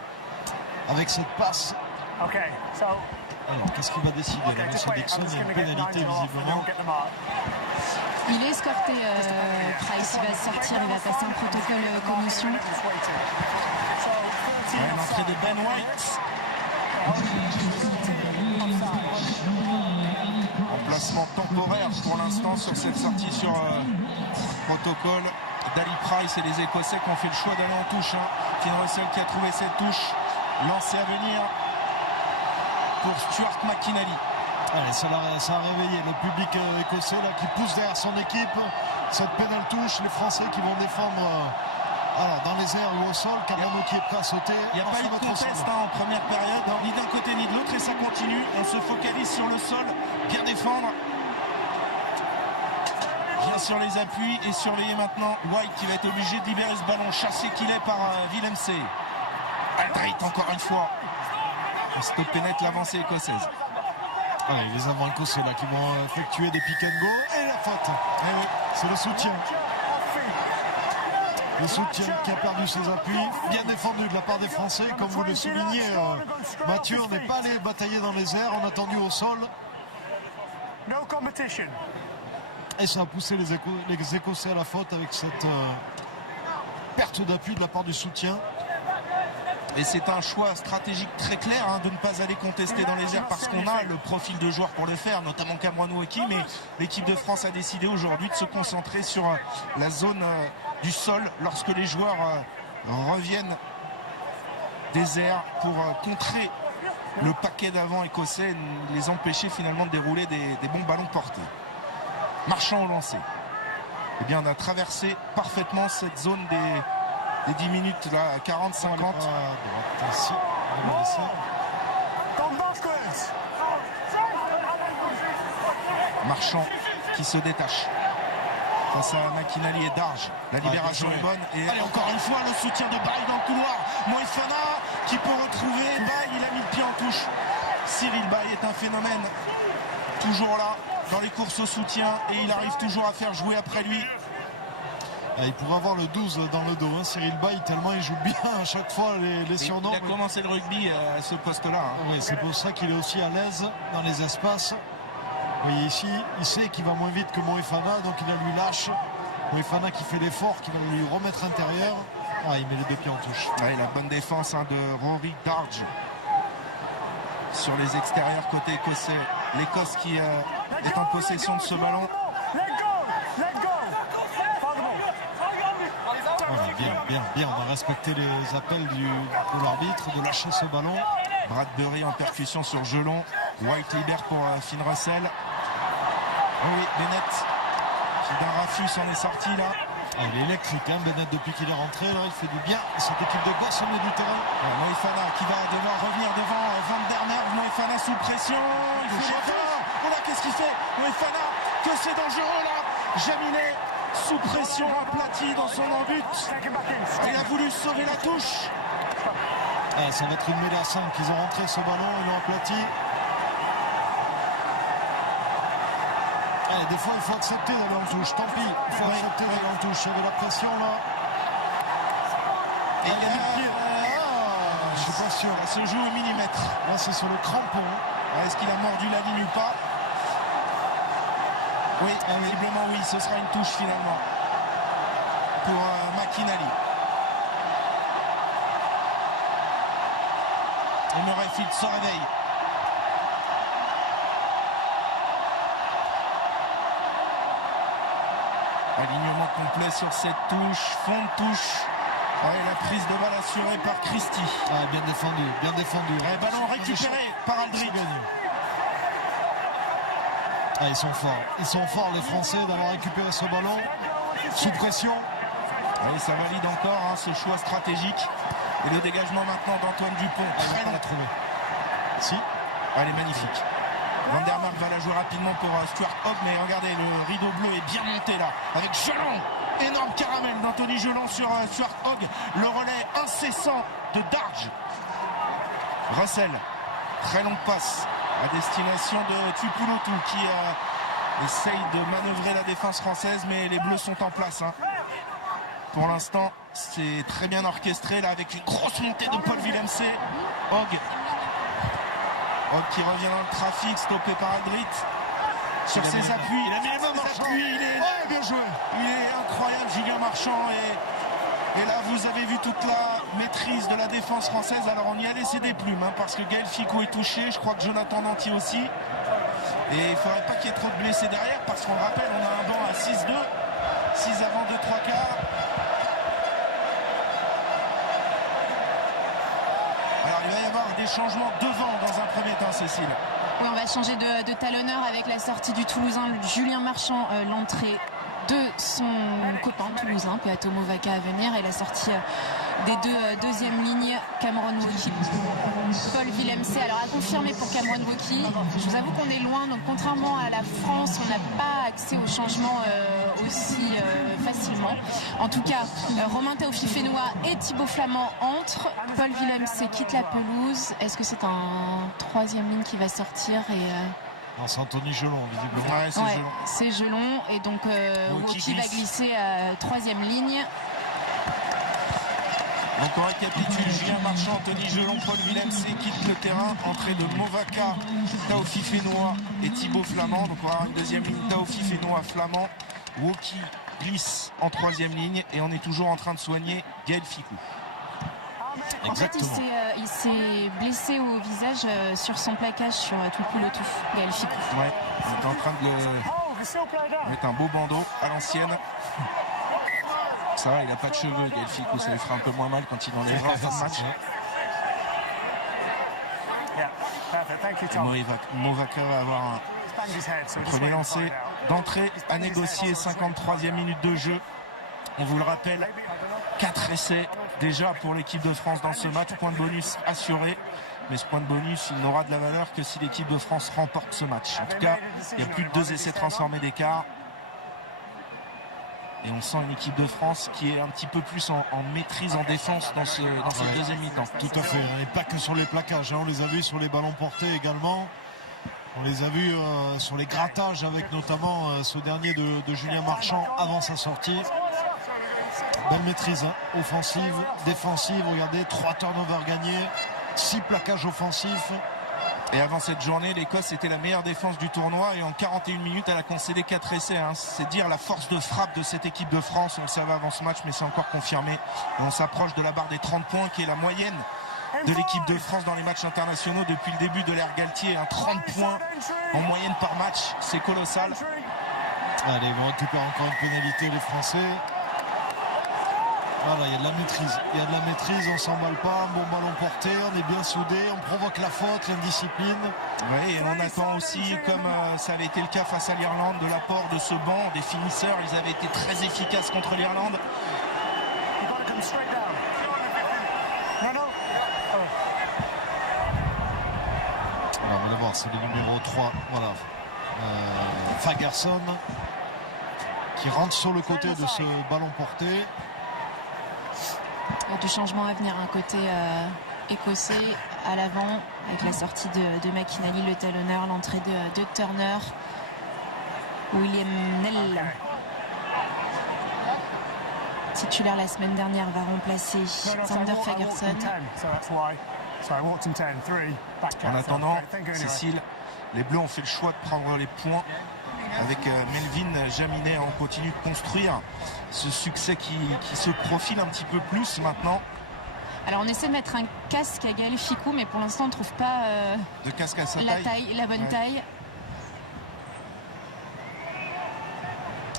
avec cette passe. Alors, qu'est-ce qu'il va décider là, M. Dixon? Il y a une pénalité visiblement. Il est escorté, Price. Il va sortir, il va passer un protocole commotion. L'entrée de Ben White. Emplacement temporaire pour l'instant sur cette sortie sur protocole d'Ali Price et les Écossais qui ont fait le choix d'aller en touche. Finn Russell qui a trouvé cette touche. Lancé à venir pour Stuart McInally. Allez, ça a réveillé le public écossais là, qui pousse derrière son équipe. Cette pénale touche, les Français qui vont défendre alors, dans les airs ou au sol. Cardano qui est prêt à sauter. Il n'y a pas eu de contest en première période, ni d'un côté ni de l'autre, et ça continue. On se focalise sur le sol, bien défendre. Bien sur les appuis et surveiller maintenant White qui va être obligé de libérer ce ballon, chassé qu'il est par Willemse. Aldrit encore une fois. Stopper net l'avancée écossaise. Allez, les avants écossais là qui vont effectuer des pick and go. Et la faute. Eh oui, c'est le soutien. Le soutien qui a perdu ses appuis. Bien défendu de la part des Français. Comme vous le soulignez, Mathieu, on n'est pas allé batailler dans les airs. On a tendu au sol. Et ça a poussé les Écossais à la faute avec cette perte d'appui de la part du soutien. Et c'est un choix stratégique très clair de ne pas aller contester dans les airs parce qu'on a le profil de joueur pour le faire, notamment Cameron Wauquiez, mais l'équipe de France a décidé aujourd'hui de se concentrer sur la zone du sol lorsque les joueurs reviennent des airs pour contrer le paquet d'avant écossais et les empêcher finalement de dérouler des bons ballons portés. Marchand au lancer. Eh bien, on a traversé parfaitement cette zone des 10 minutes, là, 40-50. Marchand qui se détache face à McInally et Darge. La libération est bonne. Et encore une fois, le soutien de Baye dans le couloir. Moefana qui peut retrouver Baye. Il a mis le pied en touche. Cyril Baye est un phénomène. Toujours là, dans les courses au soutien. Et il arrive toujours à faire jouer après lui. Il pourrait avoir le 12 dans le dos, Cyril Baye, tellement il joue bien à chaque fois les surnoms. Il a commencé le rugby à ce poste-là. Oui, c'est pour ça qu'il est aussi à l'aise dans les espaces. Vous voyez ici, il sait qu'il va moins vite que Moefana, donc il lui lâche. Moefana qui fait l'effort, qui va lui remettre intérieur. Il met les deux pieds en touche. La bonne défense de Rory Darge sur les extérieurs côté écossais. L'Écosse qui est en possession de ce ballon. Bien, on a respecté les appels de l'arbitre de lâcher ce ballon. Bradbury en percussion sur Gelon. White libère pour Finn Russell. Oui, Bennett qui d'un raffut s'en est sorti là. Il est électrique, Bennett, depuis qu'il est rentré. Là, il fait du bien. Cette équipe de gosse au milieu du terrain. Moefana qui va devoir revenir devant Van der Merwe. Moefana sous pression. Il fait l'effort. Oh là, qu'est-ce qu'il fait Moefana, que c'est dangereux là. Jaminet sous pression, aplati dans son embut. Il a voulu sauver la touche. Ça va être une mêlée à 5. Ils ont rentré ce ballon, ils l'ont aplati. Des fois, il faut accepter d'aller en touche. Tant pis, il faut accepter d'aller en touche. Il y avait la pression là. Et je suis pas sûr. Ça se joue au millimètre. Là, c'est sur le crampon. Est-ce qu'il a mordu la ligne ou pas? Oui, visiblement oui, ce sera une touche finalement pour McInally. Et Murrayfield se réveille. Alignement complet sur cette touche, fond de touche. Ouais, la prise de balle assurée par Christie. Ah, bien défendu, bien défendu. Ouais, ballon récupéré par Aldrit. Ah, ils sont forts les Français d'avoir récupéré ce ballon sous pression. Ouais, ça valide encore ce choix stratégique. Et le dégagement maintenant d'Antoine Dupont. Très long à trouver. Si. Elle est magnifique. Van der Mark va la jouer rapidement pour Stuart Hogg, mais regardez, le rideau bleu est bien monté là, avec Gelon, énorme caramel d'Anthony Gelon sur Stuart Hogg, le relais incessant de Darge. Russell, très longue passe à destination de Tupulotu qui essaye de manœuvrer la défense française, mais les Bleus sont en place. Pour l'instant, c'est très bien orchestré là, avec une grosse montée de Paul Willemse. Hogg qui revient dans le trafic, stoppé par Aldrit. Sur ses appuis. Il a mis les mains Marchand. Bien joué. Il est incroyable, Julien Marchand. Et là, vous avez vu toute la maîtrise de la défense française. Alors, on y a laissé des plumes, parce que Gaël Fickou est touché. Je crois que Jonathan Danty aussi. Et il ne faudrait pas qu'il y ait trop de blessés derrière, parce qu'on rappelle, on a un banc à 6-2. 6 avant 2-3 quarts. Alors, il va y avoir des changements devant dans un premier temps, Cécile. Oui, on va changer de talonneur avec la sortie du Toulousain Julien Marchand, l'entrée de son copain toulousain, Peato Movaka à venir, et la sortie des deux deuxièmes lignes, Cameron Woki, Paul Willemse. Alors à confirmer pour Cameron Woki, je vous avoue qu'on est loin, donc contrairement à la France, on n'a pas accès au changement aussi facilement. En tout cas, Romain Taofi-Fénois et Thibaut Flamand entrent, Paul Willemse quitte la pelouse. Est-ce que c'est un troisième ligne qui va sortir Non, c'est Anthony Gelon, visiblement. Ouais, c'est ouais, Gelon. c'est Gelon, et donc Woki va glisser à troisième ligne. Donc on récapitule, Julien Marchand, Anthony Gelon, Paul Willemse quitte le terrain, entrée de Movaka, Taofi-Fénois et Thibaut Flamand. Donc on va avoir une deuxième ligne, Taofi-Fénois, Flamand, Woki glisse en troisième ligne, et on est toujours en train de soigner Gaël Fickou. En fait, il s'est blessé au visage sur son plaquage sur Tupulotu, Gaël Fickou. Ouais, on est en train de mettre un beau bandeau à l'ancienne. Ça va, il n'a pas de cheveux, Gaël Fickou, ça lui fera un peu moins mal quand il enlèvera en fin de match. Movaka va avoir un premier lancé d'entrée à négocier, 53e minute de jeu. On vous le rappelle, 4 essais déjà pour l'équipe de France dans ce match, point de bonus assuré. Mais ce point de bonus, il n'aura de la valeur que si l'équipe de France remporte ce match. En tout cas, il y a plus de 2 essais transformés d'écart. Et on sent une équipe de France qui est un petit peu plus en maîtrise en défense dans cette deuxième mi-temps. Tout à fait, et pas que sur les plaquages, on les a vus sur les ballons portés également. On les a vus sur les grattages, avec notamment ce dernier de Julien Marchand avant sa sortie. Belle maîtrise, offensive, défensive. Regardez, 3 turnovers gagnés, 6 plaquages offensifs. Et avant cette journée, l'Écosse était la meilleure défense du tournoi, et en 41 minutes, elle a concédé 4 essais. C'est dire la force de frappe de cette équipe de France. On le savait avant ce match, mais c'est encore confirmé. Et on s'approche de la barre des 30 points, qui est la moyenne de l'équipe de France dans les matchs internationaux depuis le début de l'ère Galtier. 30 points en moyenne par match, c'est colossal. Allez, ils vont récupérer encore une pénalité, les Français. Voilà, il y a de la maîtrise. Il y a de la maîtrise, on ne s'emballe pas. Un bon ballon porté, on est bien soudés, on provoque la faute, l'indiscipline. Oui, et on attend aussi, comme ça avait été le cas face à l'Irlande, de l'apport de ce banc des finisseurs. Ils avaient été très efficaces contre l'Irlande. Alors, on va voir, c'est le numéro 3. Voilà. Fagerson qui rentre sur le côté de ce ballon porté. Il y a du changement à venir, un côté écossais à l'avant, avec la sortie de McInally, le talonneur, l'entrée de Turner. William Nell, titulaire la semaine dernière, va remplacer Sander Fagerson. En attendant, Cécile, les Bleus ont fait le choix de prendre les points avec Melvin Jaminet. On continue de construire ce succès qui se profile un petit peu plus maintenant. Alors on essaie de mettre un casque à Gaël Ficou, mais pour l'instant on ne trouve pas De casque à sa la bonne taille.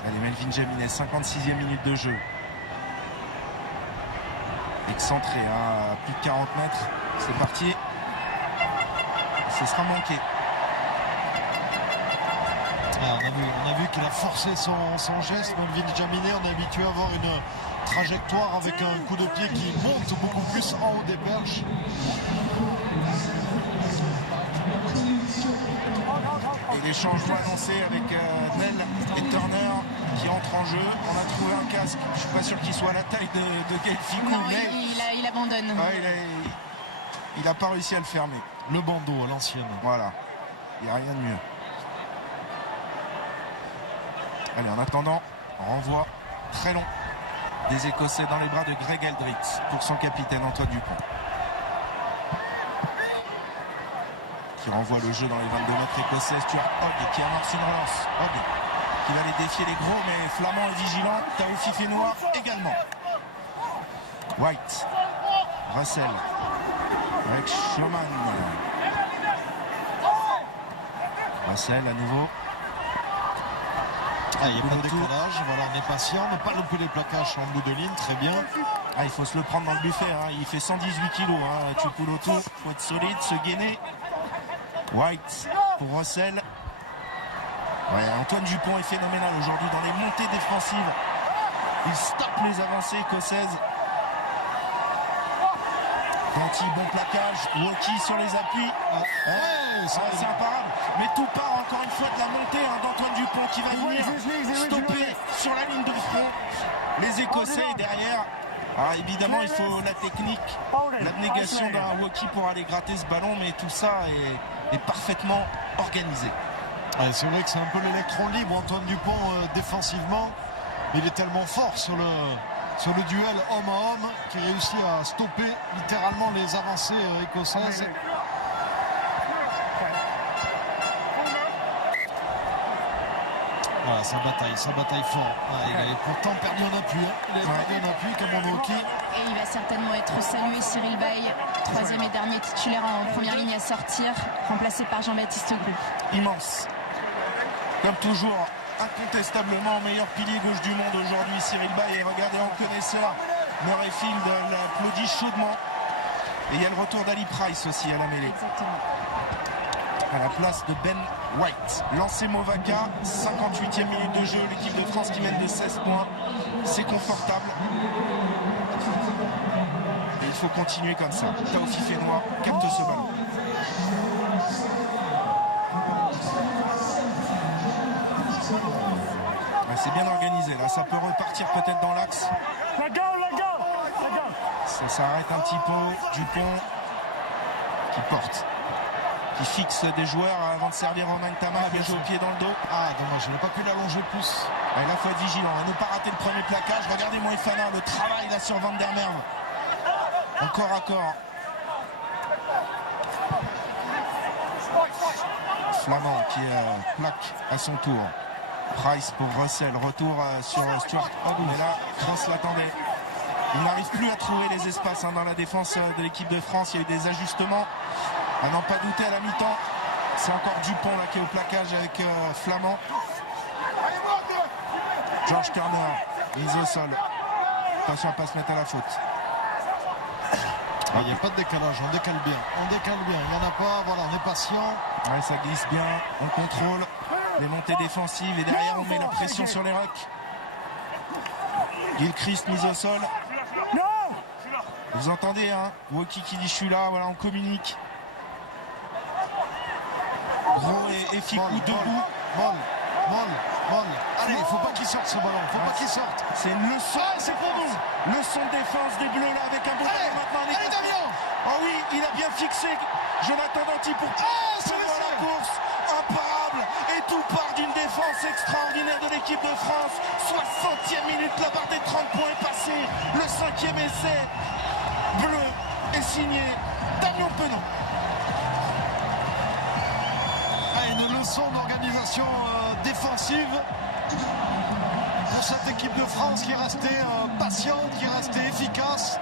Allez, Melvin Jaminet, 56e minute de jeu. Excentré à plus de 40 mètres. C'est parti. Ce sera manqué. On a vu qu'il a forcé son geste. Melvin Jaminet, on est habitué à avoir une trajectoire avec un coup de pied qui monte beaucoup plus en haut des perches. Et les changements annoncés avec Nel et Turner qui entrent en jeu. On a trouvé un casque. Je suis pas sûr qu'il soit à la taille de Gaël Ficou, Non, mais il abandonne. il a pas réussi à le fermer. Le bandeau à l'ancienne. Voilà. Il n'y a rien de mieux. Allez, en attendant, renvoi très long des Écossais dans les bras de Greg Aldrich pour son capitaine Antoine Dupont. Qui renvoie le jeu dans les 22 mètres écossais. Stuart Hogg qui amorce une relance. Hogg qui va aller défier les gros, mais Flamand est vigilant. Taofi Fenois également. White. Russell. Avec Schumann. Russell à nouveau. Il n'y a pas de décalage, voilà, on est patient, ne pas louper les plaquages en bout de ligne, très bien. Il faut se le prendre dans le buffet, hein. Il fait 118 kilos, hein. Tupulotu, il faut être solide, se gainer. White pour Russell. Antoine Dupont est phénoménal aujourd'hui dans les montées défensives. Il stoppe les avancées écossaises. Danty, bon plaquage. Woki sur les appuis. C'est imparable. Mais tout part encore une fois de la montée d'Antoine Dupont qui va venir stopper sur la ligne de front les Écossais derrière. Évidemment, il faut la technique, l'abnégation d'un Woki pour aller gratter ce ballon, mais tout ça est parfaitement organisé. C'est vrai que c'est un peu l'électron libre, Antoine Dupont, défensivement. Il est tellement fort sur le duel homme à homme qui réussit à stopper littéralement les avancées écossaises. Voilà, ça bataille fort. Il a pourtant perdu un appui. Il a perdu un appui comme on Woki. Et il va certainement être salué, Cyril Baille, troisième et dernier titulaire en première ligne à sortir, remplacé par Jean-Baptiste Group. Immense. Comme toujours, incontestablement meilleur pilier gauche du monde aujourd'hui, Cyril Baille. Et regardez en connaisseur, Murrayfield l'applaudit chaudement. Et il y a le retour d'Ali Price aussi à la mêlée. Exactement. À la place de Ben White. Lancé Movaca, 58e minute de jeu, l'équipe de France qui mène de 16 points. C'est confortable. Et il faut continuer comme ça. Taofi Fenois capte ce ballon. C'est bien organisé là, ça peut repartir peut-être dans l'axe. Ça s'arrête un petit peu. Dupont qui porte, qui fixe des joueurs avant de servir Romain Tama qui a joué au pied dans le dos. Dommage, il n'a pas pu l'allonger plus. Là, il faut être vigilant, ne pas rater le premier plaquage. Regardez Moefana, le travail là sur Van der Merwe. Encore à corps. Flamand qui plaque à son tour. Price pour Russell, retour sur Stuart Hogg, mais là, France l'attendait. Il n'arrive plus à trouver les espaces dans la défense de l'équipe de France. Il y a eu des ajustements. À n'en pas douter à la mi-temps. C'est encore Dupont là qui est au plaquage avec Flamand. George Turner, mise au sol. Attention à ne pas se mettre à la faute. Il n'y a pas de décalage, on décale bien. Il n'y en a pas, voilà, on est patient. Ça glisse bien, on contrôle les montées défensives et derrière on met la pression sur les rucks. Gilchrist mise au sol. Vous entendez, Woki qui dit je suis là, voilà, on communique. Gros et Ficou debout. Moll. Allez, il faut pas qu'il sorte ce ballon, C'est une leçon. C'est pour nous. Leçon de défense des Bleus là avec un beau ballon maintenant. Allez, Damien. Oui, il a bien fixé Jonathan Danty pour la course. Imparable. Et tout part d'une défense extraordinaire de l'équipe de France. 60e minute, la barre des 30 points est passée. Le 5e essai bleu est signé Damien Penaud. Une leçon d'organisation version défensive pour cette équipe de France qui est restée patiente, qui est restée efficace,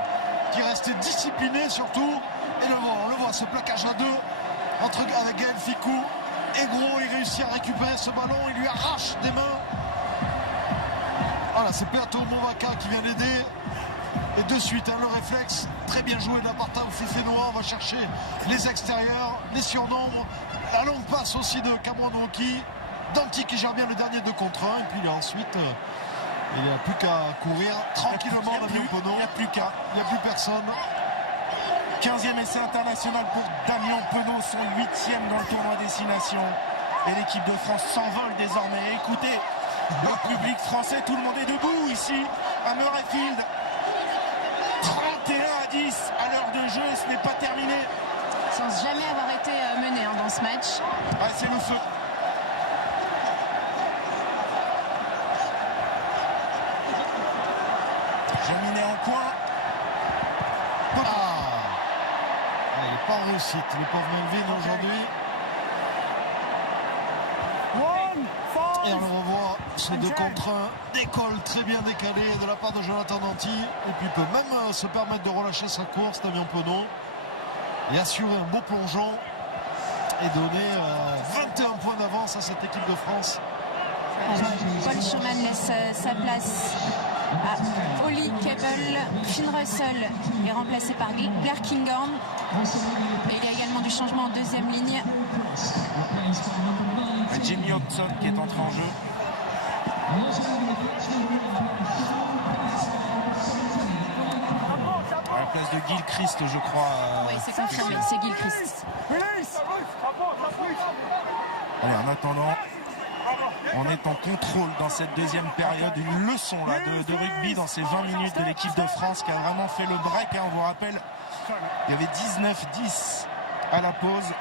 qui est restée disciplinée surtout. Et on le voit, ce plaquage à deux avec Gaël Fickou. Et Gros, il réussit à récupérer ce ballon, il lui arrache des mains. Voilà, c'est Peato Movaca qui vient l'aider. Et de suite, le réflexe, très bien joué de la part de Fefenoa. On va chercher les extérieurs, les surnombres. La longue passe aussi de Cameron Woki. Danti qui gère bien le dernier 2 contre 1. Et puis ensuite, il n'y a plus qu'à courir tranquillement. Damien Penaud. Il n'y a plus qu'à. Il n'y a plus personne. 15e essai international pour Damien Penaud, son 8e dans le tournoi Destination. Et l'équipe de France s'envole désormais. Écoutez, le public français, tout le monde est debout ici à Murrayfield. 31-10 à l'heure de jeu, ce n'est pas terminé. Sans jamais avoir été mené dans ce match. Ah, c'est le feu. Jaminet en coin. Il n'est pas en réussite, le pauvre Melvin aujourd'hui. Et on le revoit, ce 2 contre 1 décolle très bien décalé de la part de Jonathan Danti. Et puis il peut même se permettre de relâcher sa course, Damien Penaud, et assurer un beau plongeon et donner 21 points d'avance à cette équipe de France. Paul Schumann laisse sa place à Oli Kebel. Finn Russell est remplacé par Blair Kinghorn. Et il y a également du changement en deuxième ligne. Jimmy Hobson qui est entré en jeu. À la place de Gilchrist, je crois. Oui, c'est confirmé, c'est Gilchrist. Allez, en attendant, on est en contrôle dans cette deuxième période. Une leçon là, de rugby dans ces 20 minutes de l'équipe de France qui a vraiment fait le break. On vous rappelle, il y avait 19-10 à la pause.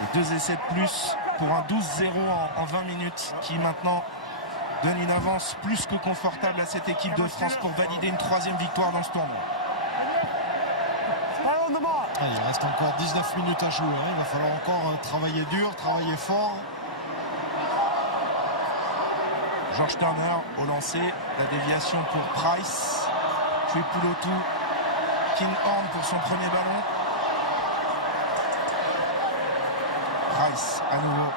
Et 2 essais de plus pour un 12-0 en 20 minutes qui maintenant donne une avance plus que confortable à cette équipe de France pour valider une 3e victoire dans ce tournoi. Il reste encore 19 minutes à jouer. Il va falloir encore travailler dur, travailler fort. George Turner au lancer, la déviation pour Price. Tuipulotu, Kinghorn pour son premier ballon. Price à nouveau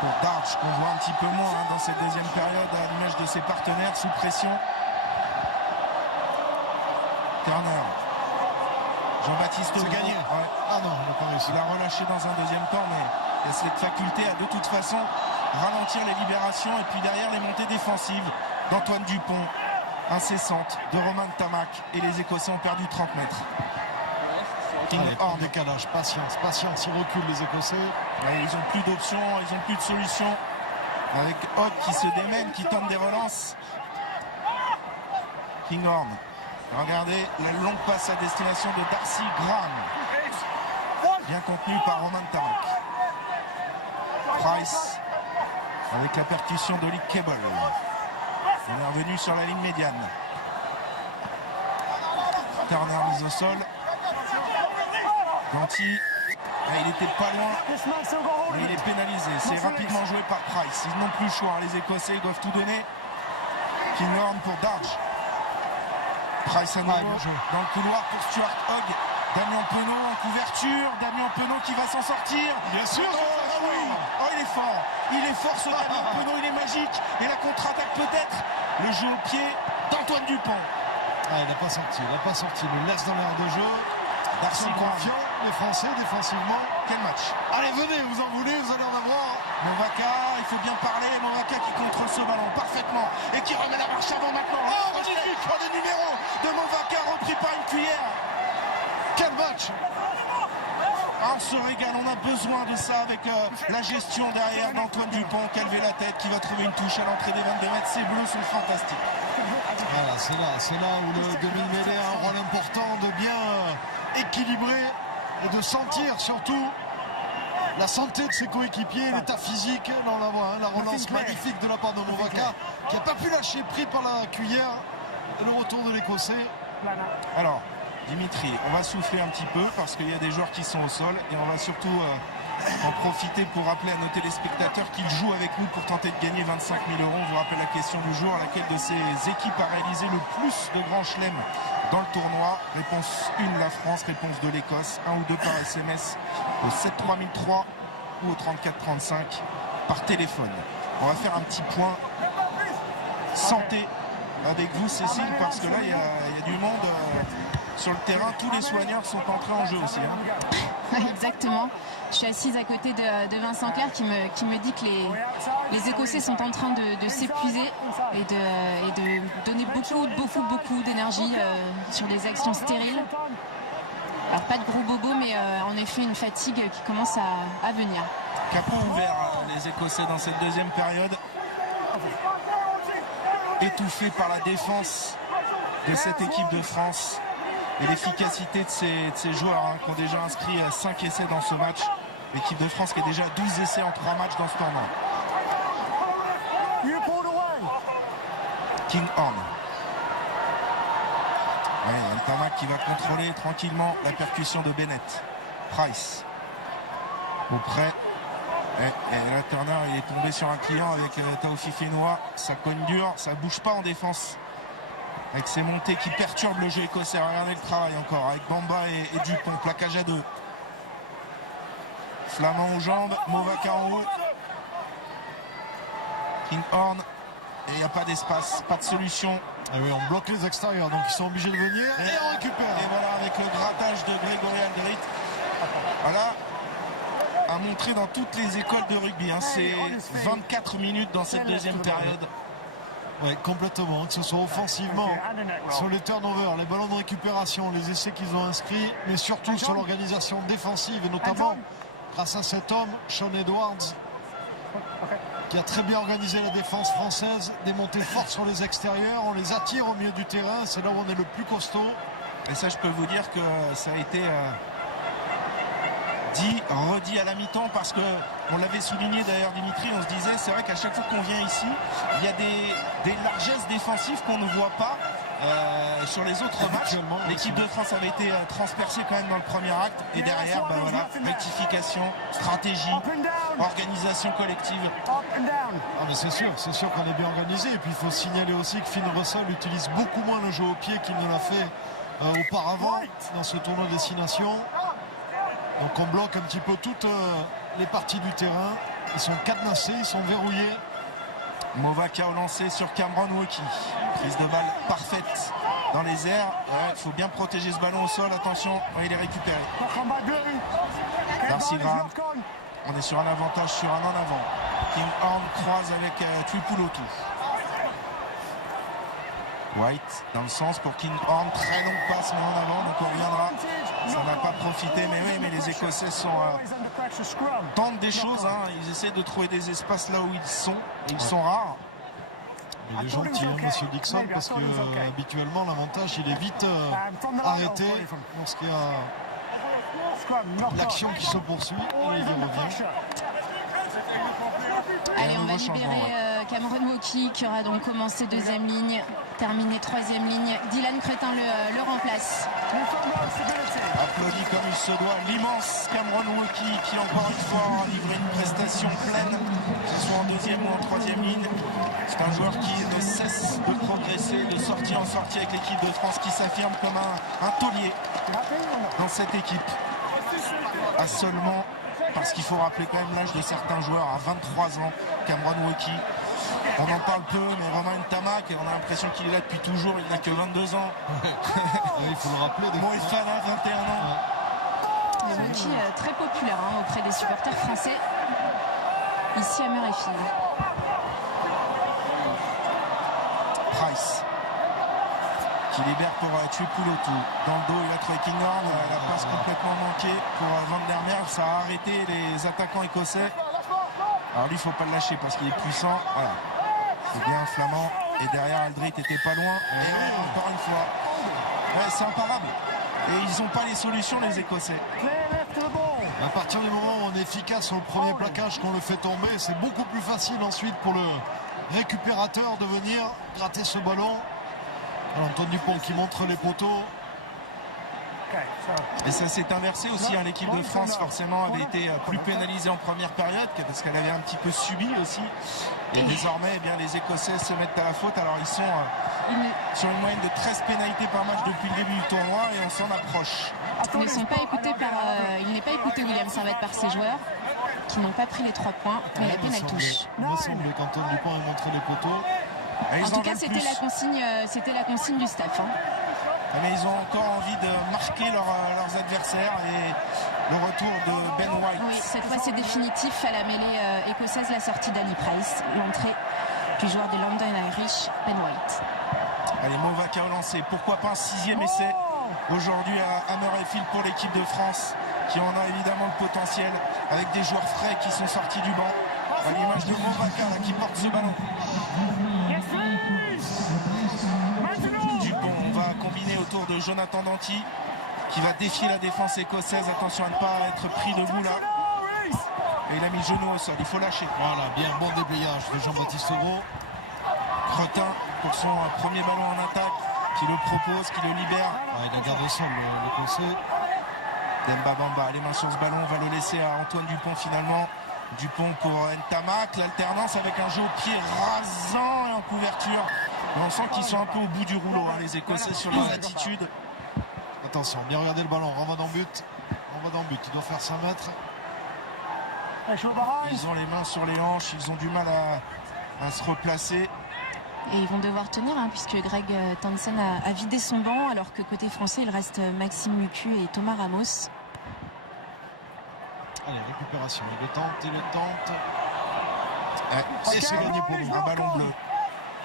pour Darch, qu'on voit un petit peu moins dans cette deuxième période à l'image de ses partenaires sous pression. Turner, Jean-Baptiste C'est Gros. gagné. Ouais. Ah non, il n'a pas réussi. Il a relâché dans un deuxième temps, mais il y a cette faculté à de toute façon ralentir les libérations et puis derrière les montées défensives d'Antoine Dupont, incessantes, de Romain Tamac, et les Écossais ont perdu 30 mètres. Hors décalage, patience, ils reculent les Écossais. Ouais, ils n'ont plus d'options, ils n'ont plus de solutions. Avec Hogg qui se démène, qui tente des relances. Kinghorn. Regardez la longue passe à destination de Darcy Graham. Bien contenu par Romain Tamac. Price avec la percussion d'Oli Kebel. On est revenu sur la ligne médiane. Turner mise au sol. Danti, il n'était pas loin, mais il est pénalisé. C'est rapidement joué par Price. Ils n'ont plus le choix. Les Écossais ils doivent tout donner. Kinghorn pour Darge. Price à nouveau dans le couloir pour Stuart Hogg. Damien Penaud en couverture. Damien Penaud qui va s'en sortir. Bien sûr. Oh oui. Oh, il est fort. Il est fort ce Damien Penaud. Il est magique. Et la contre-attaque peut-être. Le jeu au pied d'Antoine Dupont. Il n'a pas sorti. Il le laisse dans l'air de jeu. Darcy confiant, les Français défensivement. Quel match. Allez, venez, vous en voulez, vous allez en avoir. Movaca, il faut bien parler. Movaca qui contrôle ce ballon parfaitement et qui remet la marche avant maintenant. Oh, magnifique. Oh, le numéro de Movaca repris par une cuillère. Quel match. On se régale, on a besoin de ça avec la gestion derrière d'Antoine Dupont qui a levé la tête, qui va trouver une touche à l'entrée des 22 mètres. Ces bleus sont fantastiques. Voilà, c'est là où le demi-mêlée a un rôle important de bien équilibrer et de sentir surtout la santé de ses coéquipiers, l'état physique. Là, on la voit, la relance magnifique de la part de Movaca qui n'a pas pu lâcher, pris par la cuillère. Et le retour de l'Écossais. Alors, Dimitri, on va souffler un petit peu parce qu'il y a des joueurs qui sont au sol et on va surtout En profiter pour rappeler à nos téléspectateurs qu'ils jouent avec nous pour tenter de gagner 25 000 €. On vous rappelle la question du jour, laquelle de ces équipes a réalisé le plus de grands chelems dans le tournoi? Réponse 1, la France. Réponse 2, l'Écosse. 1 ou 2 par SMS au 73003 ou au 3435 par téléphone. On va faire un petit point santé avec vous, Cécile, parce que là il y a du monde sur le terrain. Tous les soigneurs sont entrés en jeu aussi, hein. Exactement. Je suis assise à côté de Vincent Clerc qui me dit que les Écossais sont en train de s'épuiser et de donner beaucoup d'énergie sur des actions stériles. Alors pas de gros bobos, mais en effet une fatigue qui commence à venir. Capot ouvert, les Écossais dans cette deuxième période. Étouffés par la défense de cette équipe de France et l'efficacité de ces joueurs, hein, qui ont déjà inscrit 5 essais dans ce match. L'équipe de France qui a déjà 12 essais en 3 matchs dans ce tournoi. Kinghorn. Ouais, il y a le Tamac qui va contrôler tranquillement la percussion de Bennett. Price. Auprès. Et là, Turner, il est tombé sur un client avec Taofi Fenois. Ça cogne dur, ça bouge pas en défense. Avec ces montées qui perturbent le jeu écossais. Regardez le travail encore avec Bamba et Dupont. Plaquage à 2. Flamand aux jambes, Movaka en haut. Kinghorn. Et il n'y a pas d'espace, pas de solution. Ah oui, on bloque les extérieurs, donc ils sont obligés de venir et on récupère. Et voilà, avec le grattage de Grégory Aldrit. Voilà, à montrer dans toutes les écoles de rugby. Hein. C'est 24 minutes dans cette deuxième période. Oui, complètement, que ce soit offensivement, sur les turnovers, les ballons de récupération, les essais qu'ils ont inscrits, mais surtout sur l'organisation défensive, et notamment grâce à cet homme, Sean Edwards, qui a très bien organisé la défense française, des montées fortes sur les extérieurs, on les attire au milieu du terrain, c'est là où on est le plus costaud. Et ça, je peux vous dire que ça a été redit à la mi-temps, parce que on l'avait souligné d'ailleurs, Dimitri, on se disait, c'est vrai qu'à chaque fois qu'on vient ici, il y a des largesses défensives qu'on ne voit pas sur les autres matchs. L'équipe de France avait été transpercée quand même dans le premier acte, et derrière, ben voilà, rectification, stratégie, organisation collective. Ah mais c'est sûr qu'on est bien organisé, et puis il faut signaler aussi que Finn Russell utilise beaucoup moins le jeu au pied qu'il ne l'a fait auparavant dans ce tournoi Destination. Donc on bloque un petit peu toutes les parties du terrain. Ils sont cadenassés, ils sont verrouillés. Movaka au lancer sur Cameron Wauki. Prise de balle parfaite dans les airs. Il faut bien protéger ce ballon au sol. Attention, il est récupéré. Darcy Graham. On est sur un avantage sur un en avant. Kinghorn croise avec Tuipulotu. White dans le sens pour Kinghorn. Très longue passe mais en avant, donc on reviendra. Ça n'a pas profité, mais oui, mais les Écossais tentent des choses, hein. Ils essaient de trouver des espaces là où ils sont, et ils sont rares. Il est gentil, hein, monsieur Dixon, parce que habituellement l'avantage il est vite arrêté lorsqu'il y a l'action qui se poursuit, et il y revient. Allez, on va libérer Cameron Wauki qui aura donc commencé deuxième ligne, terminé troisième ligne. Dylan Crétin le remplace. Applaudi comme il se doit l'immense Cameron Wauki, qui encore une fois a livré une prestation pleine, que ce soit en deuxième ou en troisième ligne. C'est un joueur qui ne cesse de progresser, de sortie en sortie avec l'équipe de France, qui s'affirme comme un taulier dans cette équipe. À seulement, parce qu'il faut rappeler quand même l'âge de certains joueurs, à 23 ans, Cameron Wauki. On en parle peu, mais Romain Ntamak, on a l'impression qu'il est là depuis toujours, il n'a que 22 ans. Il faut le rappeler. Moefana, 21 ans. Wauki très populaire auprès des supporters français, ici à Murrayfield. Price, qui libère pour Tuipulotu. Dans le dos, il a trouvé Kinghorn. La passe complètement manquée pour Van der Merwe. Ça a arrêté les attaquants écossais. Alors lui, il ne faut pas le lâcher parce qu'il est puissant. Voilà. C'est bien Flamand. Et derrière, Aldrit était pas loin. Et encore une fois. Ouais, c'est imparable. Et ils n'ont pas les solutions, les Écossais. À partir du moment où on est efficace sur le premier plaquage, qu'on le fait tomber, c'est beaucoup plus facile ensuite pour le récupérateur de venir gratter ce ballon. Alors, Antoine Dupont qui montre les poteaux. Et ça s'est inversé aussi. Hein. L'équipe de France, forcément, avait été plus pénalisée en première période parce qu'elle avait un petit peu subi aussi. Et désormais, eh bien, les Écossais se mettent à la faute. Alors, ils sont sur une moyenne de 13 pénalités par match depuis le début du tournoi et on s'en approche. Mais il n'est pas écouté, William Servette, par ses joueurs qui n'ont pas pris les 3 points. Mais la peine, elle touche. Il me semble qu'Antoine Dupont a montré les poteaux. En tout cas, c'était la consigne du staff. Hein. Mais ils ont encore envie de marquer leurs adversaires et le retour de Ben White. Oui, cette fois c'est définitif à la mêlée écossaise, la sortie d'Ali Price, l'entrée du joueur de London Irish, Ben White. Allez, Mova qui a relancé, pourquoi pas un 6e essai aujourd'hui à Murrayfield pour l'équipe de France qui en a évidemment le potentiel avec des joueurs frais qui sont sortis du banc à l'image de Movaka qui porte ce ballon. Dupont va combiner autour de Jonathan Danty qui va défier la défense écossaise. Attention à ne pas être pris debout là. Et il a mis le genou au sol, il faut lâcher. Voilà, bien, bon déblayage de Jean-Baptiste Auvreau. Cretin pour son premier ballon en attaque qui le propose, qui le libère. Il a gardé son le conseil. Demba Bamba, les mains sur ce ballon, on va le laisser à Antoine Dupont finalement. Dupont pour Ntamak, l'alternance avec un jeu au pied rasant et en couverture. Et on sent qu'ils sont un peu au bout du rouleau, hein, les Écossais sur leur attitude. Attention, bien regarder le ballon, renvoie dans le but. Renvoie dans le but, il doit faire 5 mètres. Ils ont les mains sur les hanches, ils ont du mal à se replacer. Et ils vont devoir tenir puisque Greg Townsend a vidé son banc alors que côté français il reste Maxime Lucu et Thomas Ramos. Allez, récupération, il le tente. Et c'est gagné pour nous, un ballon bleu.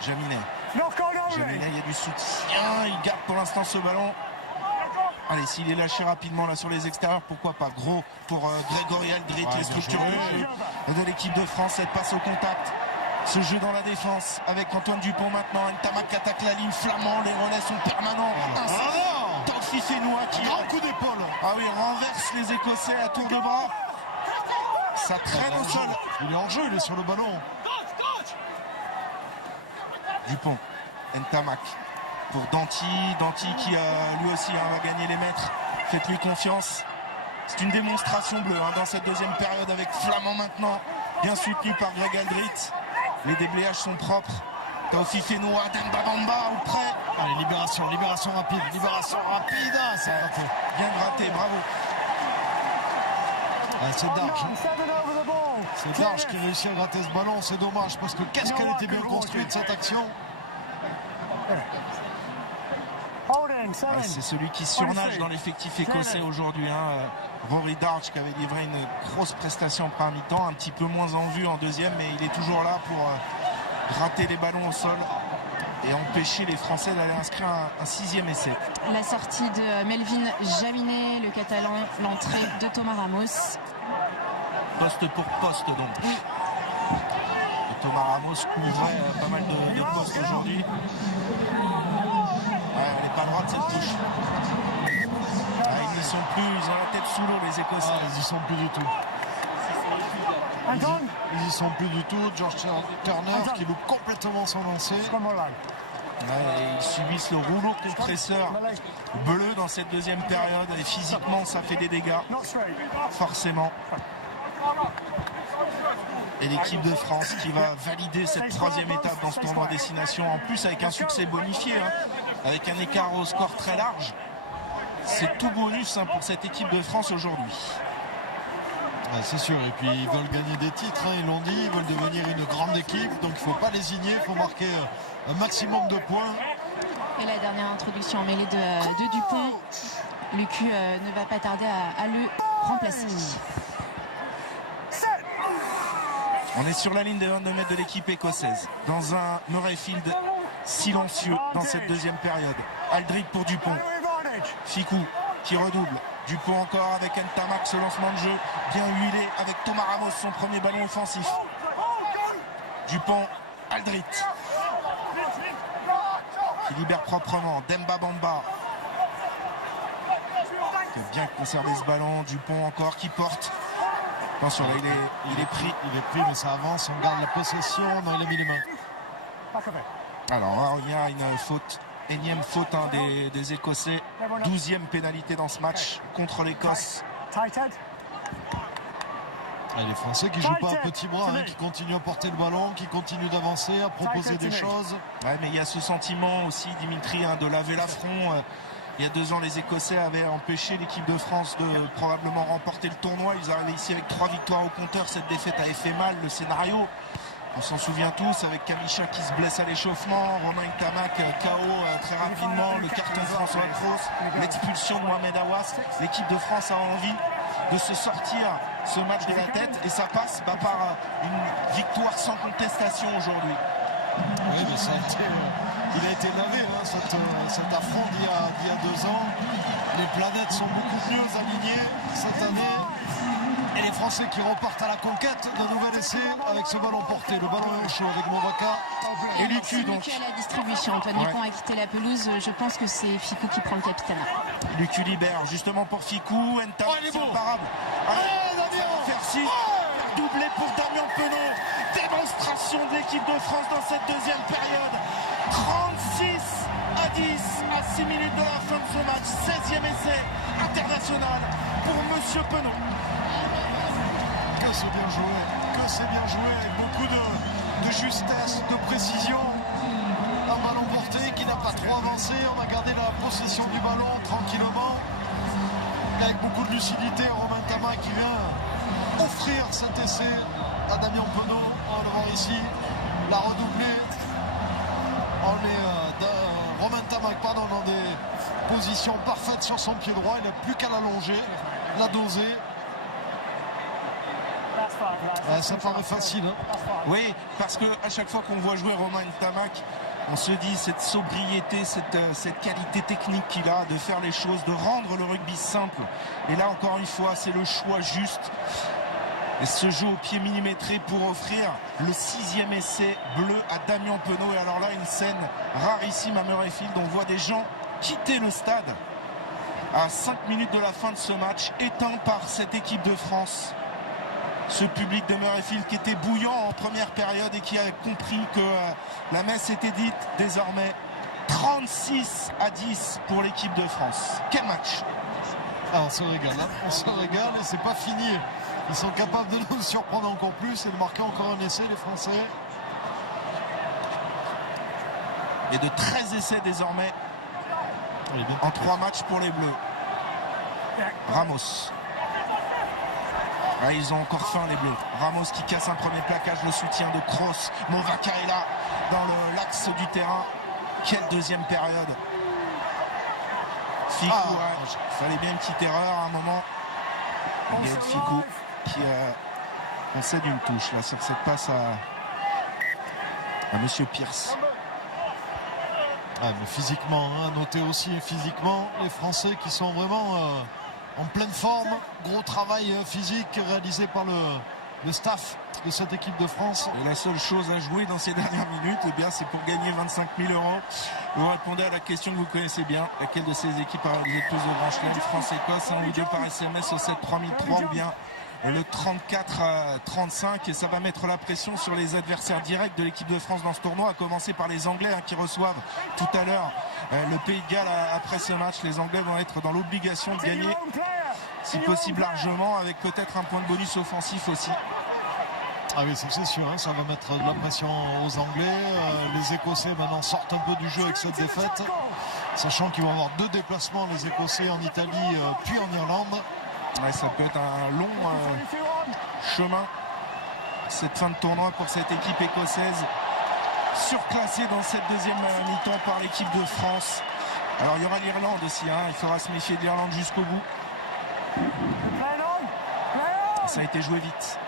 Jaminet, il y a du soutien, il garde pour l'instant ce ballon. Allez, s'il est lâché rapidement là sur les extérieurs, pourquoi pas. Gros pour Grégory Aldrit, les structures de l'équipe de France, cette passe au contact. Ce jeu dans la défense avec Antoine Dupont maintenant. Ntamak qui attaque la ligne, Flamand, les relais sont permanents. Tofi Fenoua qui grand coup d'épaule. Ah oui, renverse les Écossais à tour de bras. Ça traîne au sol. Il est en jeu, il est sur le ballon. Dupont, Ntamak pour Danty qui lui aussi va gagner les mètres. Faites-lui confiance. C'est une démonstration bleue dans cette deuxième période avec Flamand maintenant, bien soutenu par Greg Aldrit. Les déblayages sont propres. Taofi Fenoua, Demba Bamba ou près. Allez, libération rapide. C'est raté. Bien gratté, bravo. C'est Darge. C'est Darge qui réussit à gratter ce ballon. C'est dommage parce que qu'est-ce qu'elle était bien construite cette action. C'est celui qui surnage dans l'effectif écossais aujourd'hui. Rory Darge qui avait livré une grosse prestation en première mi-temps, un petit peu moins en vue en deuxième, mais il est toujours là pour gratter les ballons au sol et empêcher les Français d'aller inscrire un 6e essai. La sortie de Melvin Jaminet, le Catalan, l'entrée de Thomas Ramos. Poste pour poste donc. Et Thomas Ramos couvrait pas mal de postes aujourd'hui. Elle n'est pas droite cette touche. Ils n'y sont plus, ils ont la tête sous l'eau les Écossais. Ils y sont plus du tout. Ils y sont plus du tout. George Turner qui loupe complètement son lancer. Ils subissent le rouleau compresseur bleu dans cette deuxième période et physiquement ça fait des dégâts forcément. Et l'équipe de France qui va valider cette troisième étape dans ce tournoi destination, en plus avec un succès bonifié, avec un écart au score très large. C'est tout bonus pour cette équipe de France aujourd'hui. C'est sûr, et puis ils veulent gagner des titres, ils l'ont dit, ils veulent devenir une grande équipe, donc il ne faut pas lésigner, il faut marquer un maximum de points. Et la dernière introduction en mêlée de Dupont, Lucu ne va pas tarder à le remplacer. On est sur la ligne des 22 mètres de l'équipe écossaise, dans un Murrayfield silencieux dans cette deuxième période. Aldrit pour Dupont, Ficou qui redouble. Dupont encore avec Ntamak, ce lancement de jeu bien huilé avec Thomas Ramos, son premier ballon offensif. Dupont, Aldrit qui libère proprement. Demba Bamba qui a bien conservé ce ballon. Dupont encore qui porte. Attention, là il est pris. Il est pris, mais ça avance, on garde la possession. Non, il a mis les mains. Alors là, il y a une faute énième faute des Écossais. 12e pénalité dans ce match contre l'Écosse. Tight head. Et les Français qui jouent pas à petits bras, hein, qui continuent à porter le ballon, qui continuent d'avancer, à proposer des choses. Ouais, mais il y a ce sentiment aussi, Dimitri, hein, de laver l'affront. Il y a 2 ans, les Écossais avaient empêché l'équipe de France de probablement remporter le tournoi. Ils arrivaient ici avec 3 victoires au compteur. Cette défaite avait fait mal. Le scénario, on s'en souvient tous, avec Kamisha qui se blesse à l'échauffement, Romain Ntamak KO très rapidement, le carton de François Cross, l'expulsion de Mohamed Aouas. L'équipe de France a envie de se sortir ce match de la tête et ça passe par une victoire sans contestation aujourd'hui. Oui, mais il a été lavé, hein, cet affront d'il y a 2 ans. Les planètes sont beaucoup mieux alignées cette année. Et les Français qui repartent à la conquête d'un nouvel essai avec ce ballon porté. Le ballon est au chaud avec Movaka et Lucu. Donc. Lucu à la distribution. Antoine Dupont a quitté la pelouse. Je pense que c'est Ficou qui prend le capitanat. Lucu libère justement pour Ficou. Il est beau. Imparable. Faire 6. Doublé pour Damien Penaud. Démonstration de l'équipe de France dans cette deuxième période. 36-10 à 6 minutes de la fin de ce match. 16e essai international pour Monsieur Penaud. Que c'est bien joué, avec beaucoup de justesse, de précision. Un ballon porté qui n'a pas trop avancé. On a gardé la possession du ballon tranquillement. Avec beaucoup de lucidité, Romain Ntamak qui vient offrir cet essai à Damien Penaud. On va le voir ici, la redoubler. Romain Ntamak dans des positions parfaites sur son pied droit. Il n'a plus qu'à l'allonger, la doser. Ça paraît facile. Hein. Oui, parce que à chaque fois qu'on voit jouer Romain Ntamak, on se dit cette sobriété, cette qualité technique qu'il a de faire les choses, de rendre le rugby simple. Et là, encore une fois, c'est le choix juste. Et ce jeu au pied millimétré pour offrir le 6e essai bleu à Damien Penaud. Et alors là, une scène rarissime à Murrayfield. On voit des gens quitter le stade à 5 minutes de la fin de ce match, éteint par cette équipe de France. Ce public de Murrayfield qui était bouillant en première période et qui a compris que la messe était dite désormais. 36-10 pour l'équipe de France. Quel match! On se régale, hein. On se régale et c'est pas fini. Ils sont capables de nous surprendre encore plus et de marquer encore un essai, les Français. Et de 13 essais désormais en 3 matchs pour les Bleus. Ramos. Ils ont encore faim, les Bleus. Ramos qui casse un premier plaquage, le soutien de Kroos. Movaka est là dans l'axe du terrain. Quelle deuxième période! Ficou, il fallait bien une petite erreur à un moment. Il y a Ficou qui concède une touche là sur cette passe à Monsieur Pierce. Mais physiquement, notez aussi physiquement les Français qui sont vraiment en pleine forme. Gros travail physique réalisé par le staff de cette équipe de France. Et la seule chose à jouer dans ces dernières minutes, c'est pour gagner 25 000 €. Vous répondez à la question que vous connaissez bien. Laquelle de ces équipes a réalisé le plus de grands chelems? France-Écosse, un ou deux par SMS au 7 3003 ou bien le 34-35, et ça va mettre la pression sur les adversaires directs de l'équipe de France dans ce tournoi, à commencer par les Anglais qui reçoivent tout à l'heure le Pays de Galles. Après ce match, les Anglais vont être dans l'obligation de gagner, si possible largement, avec peut-être un point de bonus offensif aussi. Ah oui, c'est sûr, ça va mettre de la pression aux Anglais. Les Écossais maintenant sortent un peu du jeu avec cette défaite, sachant qu'ils vont avoir 2 déplacements, les Écossais en Italie puis en Irlande. Ouais, ça peut être un long chemin, cette fin de tournoi pour cette équipe écossaise, surclassée dans cette deuxième mi-temps par l'équipe de France. Alors il y aura l'Irlande aussi, il faudra se méfier de l'Irlande jusqu'au bout. Ça a été joué vite.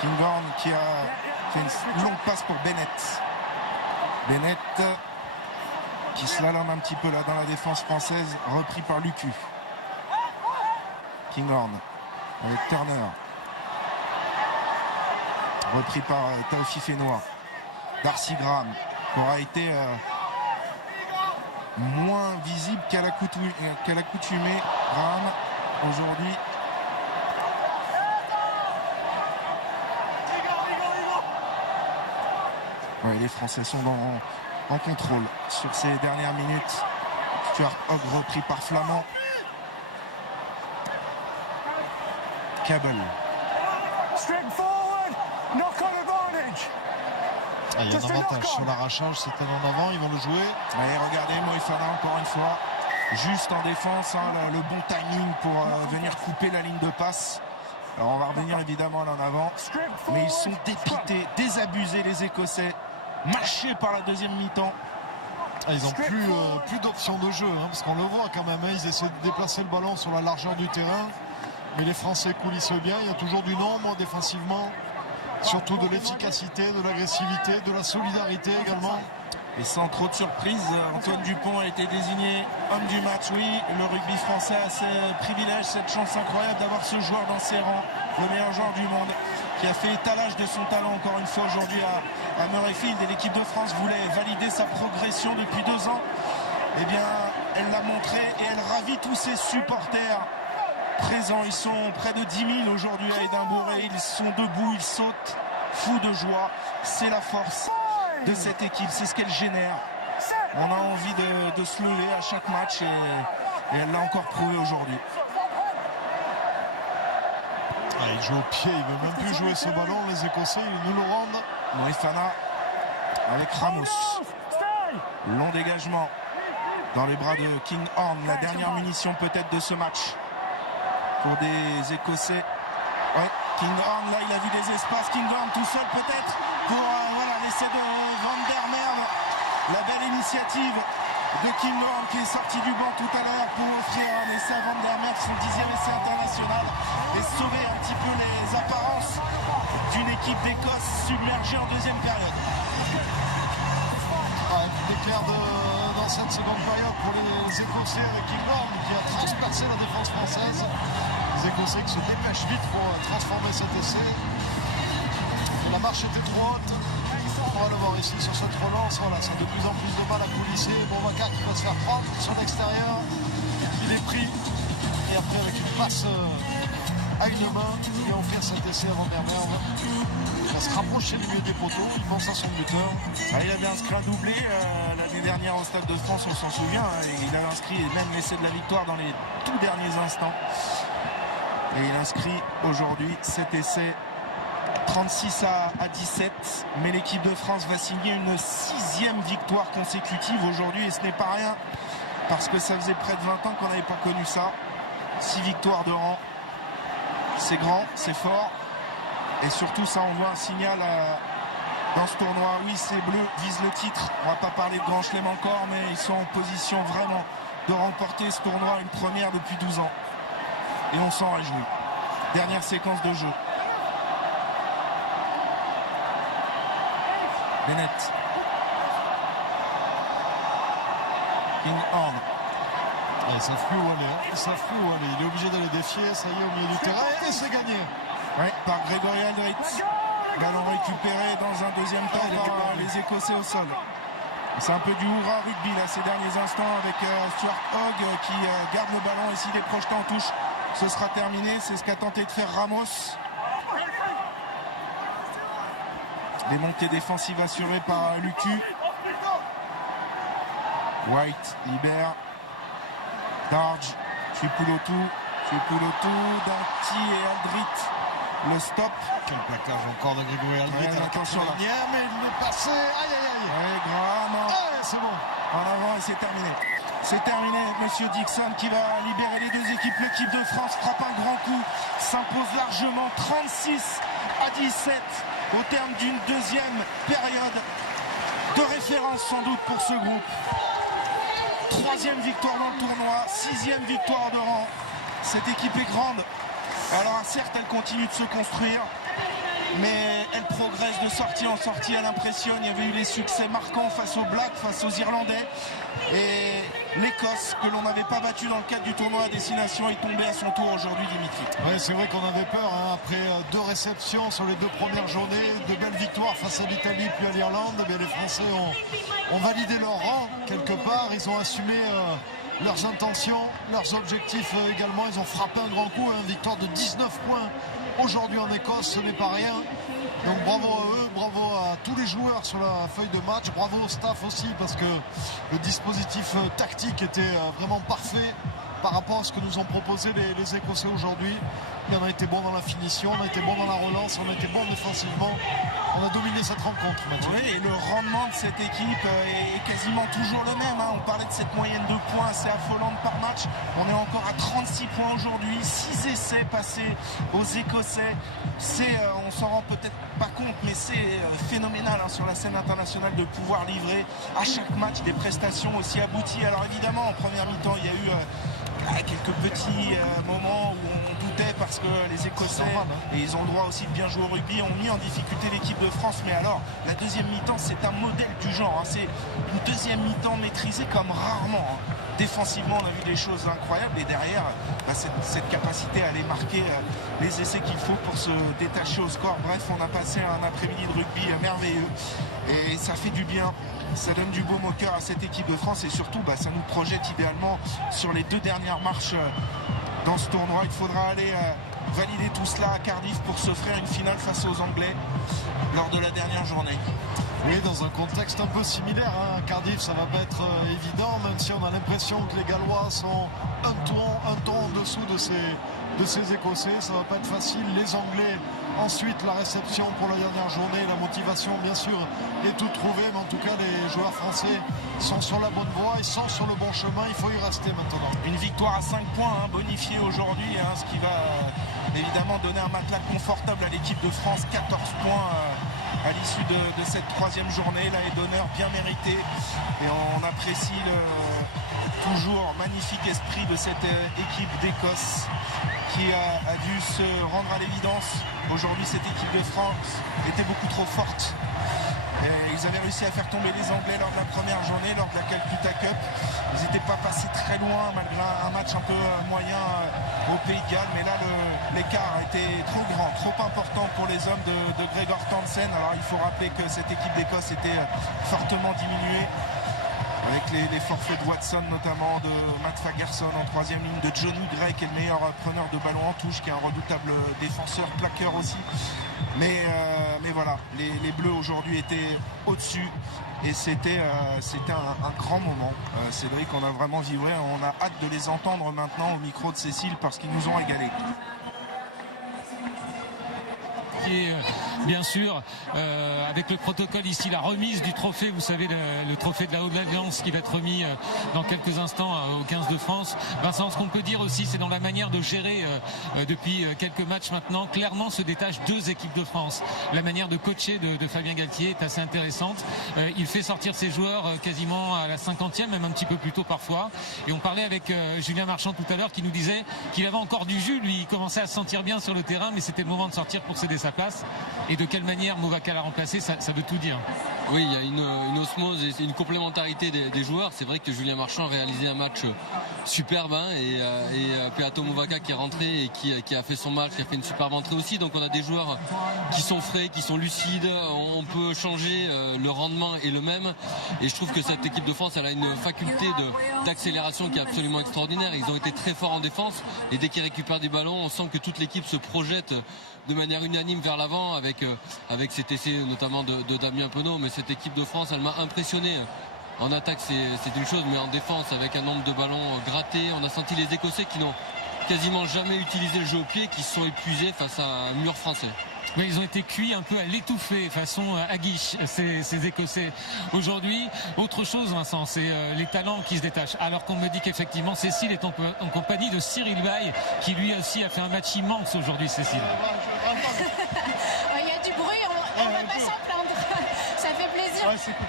Kinghorn qui a fait une longue passe pour Bennett. Bennett qui slalome un petit peu là dans la défense française, repris par Lucu. Kinghorn avec Turner, repris par Taofi Fenois. Darcy Graham qui aura été moins visible qu'à l'accoutumée. Graham aujourd'hui. Les Français sont en contrôle sur ces dernières minutes. Stuart Hogg repris par Flamand. Cable. Straight forward, knock on advantage. Ah, il y a un avantage sur l'arrachage, c'est un en avant, ils vont le jouer. Allez, regardez Moefana encore une fois, juste en défense, hein, le bon timing pour venir couper la ligne de passe. Alors on va revenir évidemment à l'en avant, mais ils sont dépités, désabusés les Écossais, mâchés par la deuxième mi-temps. Ah, ils n'ont plus d'options de jeu, hein, parce qu'on le voit quand même, hein, ils essaient de déplacer le ballon sur la largeur du terrain, mais les Français coulissent bien, il y a toujours du nombre défensivement, surtout de l'efficacité, de l'agressivité, de la solidarité également. Et sans trop de surprise, Antoine Dupont a été désigné homme du match. Oui, le rugby français a ce privilège, cette chance incroyable d'avoir ce joueur dans ses rangs, le meilleur joueur du monde, qui a fait étalage de son talent encore une fois aujourd'hui à Murrayfield. Et l'équipe de France voulait valider sa progression depuis 2 ans. Eh bien, elle l'a montré et elle ravit tous ses supporters présents. Ils sont près de 10 000 aujourd'hui à Édimbourg et ils sont debout, ils sautent, fous de joie. C'est la force de cette équipe, c'est ce qu'elle génère. On a envie de se lever à chaque match et elle l'a encore prouvé aujourd'hui. Ah, il joue au pied, il ne veut même plus jouer ce ballon, les Écossais, ils nous le rendent. Moefana avec Ramos. Long dégagement dans les bras de Kinghorn, la dernière munition peut-être de ce match pour des Écossais. Ouais, Kinghorn, là il a vu des espaces, Kinghorn tout seul peut-être pour l'essai de Van der Merwe. La belle initiative de Kinghorn qui est sorti du banc tout à l'heure pour offrir un essai à Van der Merwe, son 10e essai international, et sauver un petit peu les apparences d'une équipe d'Écosse submergée en deuxième période. Ah, d'éclair dans cette seconde période pour les Écossais avec Kinghorn qui a transpercé la défense française. Les Écossais qui se dépêchent vite pour transformer cet essai. La marche était trop haute. On va le voir ici sur cette relance. Voilà, c'est de plus en plus de mal à coulisser. Boubacar qui va se faire prendre sur l'extérieur. Il est pris. Et après, avec une passe à une main, il va offrir cet essai à Van der Merwe. Il va se rapprocher du milieu des poteaux. Il pense à son buteur. Il avait inscrit un doublé l'année dernière au Stade de France, on s'en souvient. Il a inscrit et même l'essai de la victoire dans les tout derniers instants. Et il inscrit aujourd'hui cet essai. 36 à 17, mais l'équipe de France va signer une 6e victoire consécutive aujourd'hui et ce n'est pas rien parce que ça faisait près de 20 ans qu'on n'avait pas connu ça. 6 victoires de rang, c'est grand, c'est fort et surtout ça envoie un signal dans ce tournoi. Oui, ces bleus visent le titre, on va pas parler de Grand Chelem encore, mais ils sont en position vraiment de remporter ce tournoi, une première depuis 12 ans et on s'en réjouit. Dernière séquence de jeu. Bennett. Kinghorn. Ils savent plus où aller, hein. Ils savent plus où aller. Il est obligé d'aller défier, ça y est, au milieu du terrain, et c'est gagné. Ouais, par Grégory Aldrit. Ballon récupéré dans un deuxième temps par les Écossais au sol. C'est un peu du hurrah rugby là ces derniers instants avec Stuart Hogg qui garde le ballon et s'il est projeté en touche, ce sera terminé. C'est ce qu'a tenté de faire Ramos. Les montées défensives assurées par Lucu. White libère. Darge, Tuipulotu, Danti et Aldrit. Le stop. Quel plaquage encore de Grégory Aldrit. Ouais, attention là. Mais il est passé. Aïe aïe aïe. Ouais, Graham. Ouais, c'est bon. En avant et c'est terminé. C'est terminé, monsieur Dixon qui va libérer les deux équipes. L'équipe de France frappe un grand coup, s'impose largement 36 à 17 au terme d'une deuxième période de référence sans doute pour ce groupe. 3e victoire dans le tournoi, 6e victoire de rang. Cette équipe est grande. Alors certes, elle continue de se construire, mais elle progresse de sortie en sortie, elle impressionne. Il y avait eu les succès marquants face aux Blacks, face aux Irlandais. Et l'Écosse, que l'on n'avait pas battue dans le cadre du tournoi à destination, est tombée à son tour aujourd'hui, Dimitri. Ouais, c'est vrai qu'on avait peur, hein, après 2 réceptions sur les 2 premières journées, de belles victoires face à l'Italie puis à l'Irlande. Eh bien, les Français ont validé leur rang quelque part, ils ont assumé leurs intentions, leurs objectifs également. Ils ont frappé un grand coup, une victoire de 19 points aujourd'hui en Écosse, ce n'est pas rien. Donc bravo à eux, bravo à tous les joueurs sur la feuille de match, bravo au staff aussi parce que le dispositif tactique était vraiment parfait par rapport à ce que nous ont proposé les Écossais aujourd'hui. Et on a été bon dans la finition, on a été bon dans la relance, on a été bon défensivement. On a dominé cette rencontre, Mathieu. Oui, et le rendement de cette équipe est quasiment toujours le même. On parlait de cette moyenne de points assez affolante par match. On est encore à 36 points aujourd'hui, 6 essais passés aux Écossais. On s'en rend peut-être pas compte, mais c'est phénoménal sur la scène internationale de pouvoir livrer à chaque match des prestations aussi abouties. Alors évidemment, en première mi-temps, il y a eu quelques petits moments où on doutait parce que les Écossais, et ils ont le droit aussi de bien jouer au rugby, ont mis en difficulté l'équipe de France. Mais alors, la deuxième mi-temps, c'est un modèle du genre. C'est une deuxième mi-temps maîtrisée comme rarement. Défensivement, on a vu des choses incroyables. Et derrière, cette capacité à aller marquer les essais qu'il faut pour se détacher au score. Bref, on a passé un après-midi de rugby merveilleux. Et ça fait du bien. Ça donne du baume au cœur à cette équipe de France. Et surtout, ça nous projette idéalement sur les 2 dernières marches dans ce tournoi. Il faudra aller valider tout cela à Cardiff pour s'offrir une finale face aux Anglais lors de la dernière journée. Oui, dans un contexte un peu similaire. Cardiff, ça va pas être évident, même si on a l'impression que les Gallois sont un ton en dessous de ces Écossais. Ça va pas être facile. Les Anglais, ensuite la réception pour la dernière journée, la motivation bien sûr est tout trouvé, mais en tout cas les joueurs français sont sur la bonne voie, ils sont sur le bon chemin, il faut y rester maintenant. Une victoire à 5 points bonifiée aujourd'hui, ce qui va évidemment donner un matelas confortable à l'équipe de France. 14 points à l'issue de cette 3e journée, là, et d'honneur bien mérité, et on apprécie le toujours magnifique esprit de cette équipe d'Écosse qui a dû se rendre à l'évidence. Aujourd'hui, cette équipe de France était beaucoup trop forte. Et ils avaient réussi à faire tomber les Anglais lors de la première journée, lors de la Calcutta Cup. Ils n'étaient pas passés très loin malgré un match un peu moyen au Pays de Galles. Mais là, l'écart a été trop grand, trop important pour les hommes de Gregor Townsend. Alors il faut rappeler que cette équipe d'Écosse était fortement diminuée, avec les forfaits de Watson, notamment de Matt Fagerson en 3e ligne, de Johnny Gray qui est le meilleur preneur de ballon en touche, qui est un redoutable défenseur, plaqueur aussi. Mais voilà, les Bleus aujourd'hui étaient au-dessus et c'était un grand moment. Cédric, on a vraiment vibré, on a hâte de les entendre maintenant au micro de Cécile parce qu'ils nous ont régalé. Bien sûr, avec le protocole ici, la remise du trophée, vous savez, le trophée de la Haute Alliance qui va être remis dans quelques instants au 15 de France. Vincent, ce qu'on peut dire aussi, c'est dans la manière de gérer depuis quelques matchs maintenant, clairement se détachent 2 équipes de France. La manière de coacher de Fabien Galtier est assez intéressante. Il fait sortir ses joueurs quasiment à la 50e, même un petit peu plus tôt parfois. Et on parlait avec Julien Marchand tout à l'heure qui nous disait qu'il avait encore du jus, lui, il commençait à se sentir bien sur le terrain, mais c'était le moment de sortir pour céder sa place. Et de quelle manière Movaca l'a remplacé, ça veut tout dire. Oui, il y a une osmose et une complémentarité des joueurs. C'est vrai que Julien Marchand a réalisé un match superbe et Peato Movaca qui est rentré et qui a fait son match, qui a fait une superbe entrée aussi. Donc on a des joueurs qui sont frais, qui sont lucides. On peut changer, le rendement est le même. Et je trouve que cette équipe de France, elle a une faculté d'accélération qui est absolument extraordinaire. Ils ont été très forts en défense et dès qu'ils récupèrent des ballons, on sent que toute l'équipe se projette de manière unanime vers l'avant avec cet essai notamment de Damien Penaud. Mais cette équipe de France, elle m'a impressionné. En attaque, c'est une chose, mais en défense, avec un nombre de ballons grattés, on a senti les Écossais qui n'ont quasiment jamais utilisé le jeu au pied, qui se sont épuisés face à un mur français. Mais ils ont été cuits un peu à l'étouffer façon Aguiche, ces Écossais. Aujourd'hui, autre chose, Vincent, c'est les talents qui se détachent. Alors qu'on me dit qu'effectivement, Cécile est en compagnie de Cyril Bay, qui lui aussi a fait un match immense aujourd'hui, Cécile. Il y a du bruit, on va pas s'en plaindre. Ça fait plaisir. Ouais, c'est cool.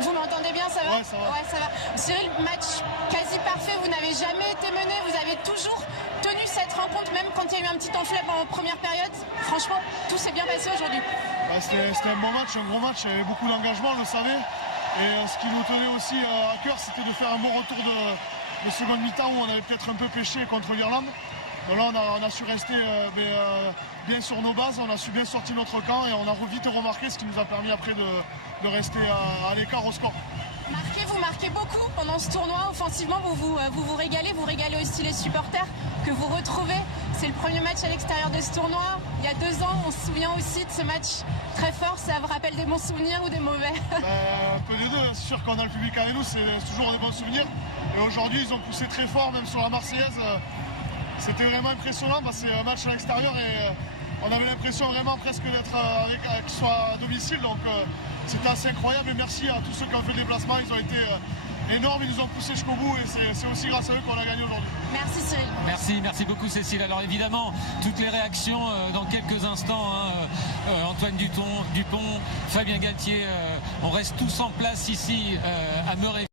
Vous m'entendez bien, ça va? Ouais, ça va. Ouais, ça va. Cyril, match quasi parfait. Vous n'avez jamais été mené. Vous avez toujours tenu cette rencontre, même quand il y a eu un petit temps faible en première période. Franchement, tout s'est bien passé aujourd'hui. C'était un bon match, un gros match. Il y avait beaucoup d'engagement, on le savait. Et ce qui nous tenait aussi à cœur, c'était de faire un bon retour de seconde mi-temps où on avait peut-être un peu pêché contre l'Irlande. Donc là, on a su rester bien sur nos bases, on a su bien sortir notre camp et on a vite remarqué, ce qui nous a permis après de rester à l'écart au score. Vous marquez beaucoup pendant ce tournoi. Offensivement, vous régalez aussi les supporters que vous retrouvez. C'est le premier match à l'extérieur de ce tournoi. Il y a 2 ans, on se souvient aussi de ce match très fort. Ça vous rappelle des bons souvenirs ou des mauvais? Un peu des deux. C'est sûr qu'on a le public avec nous, c'est toujours des bons souvenirs. Et aujourd'hui, ils ont poussé très fort, même sur la Marseillaise. C'était vraiment impressionnant parce que c'est un match à l'extérieur et on avait l'impression vraiment presque d'être qu'ils soient à domicile. Donc c'était assez incroyable et merci à tous ceux qui ont fait le déplacement. Ils ont été énormes, ils nous ont poussé jusqu'au bout et c'est aussi grâce à eux qu'on a gagné aujourd'hui. Merci Cyril. Merci beaucoup Cécile. Alors évidemment, toutes les réactions dans quelques instants. Antoine Dupont, Fabien Galtier, on reste tous en place ici à Meuré.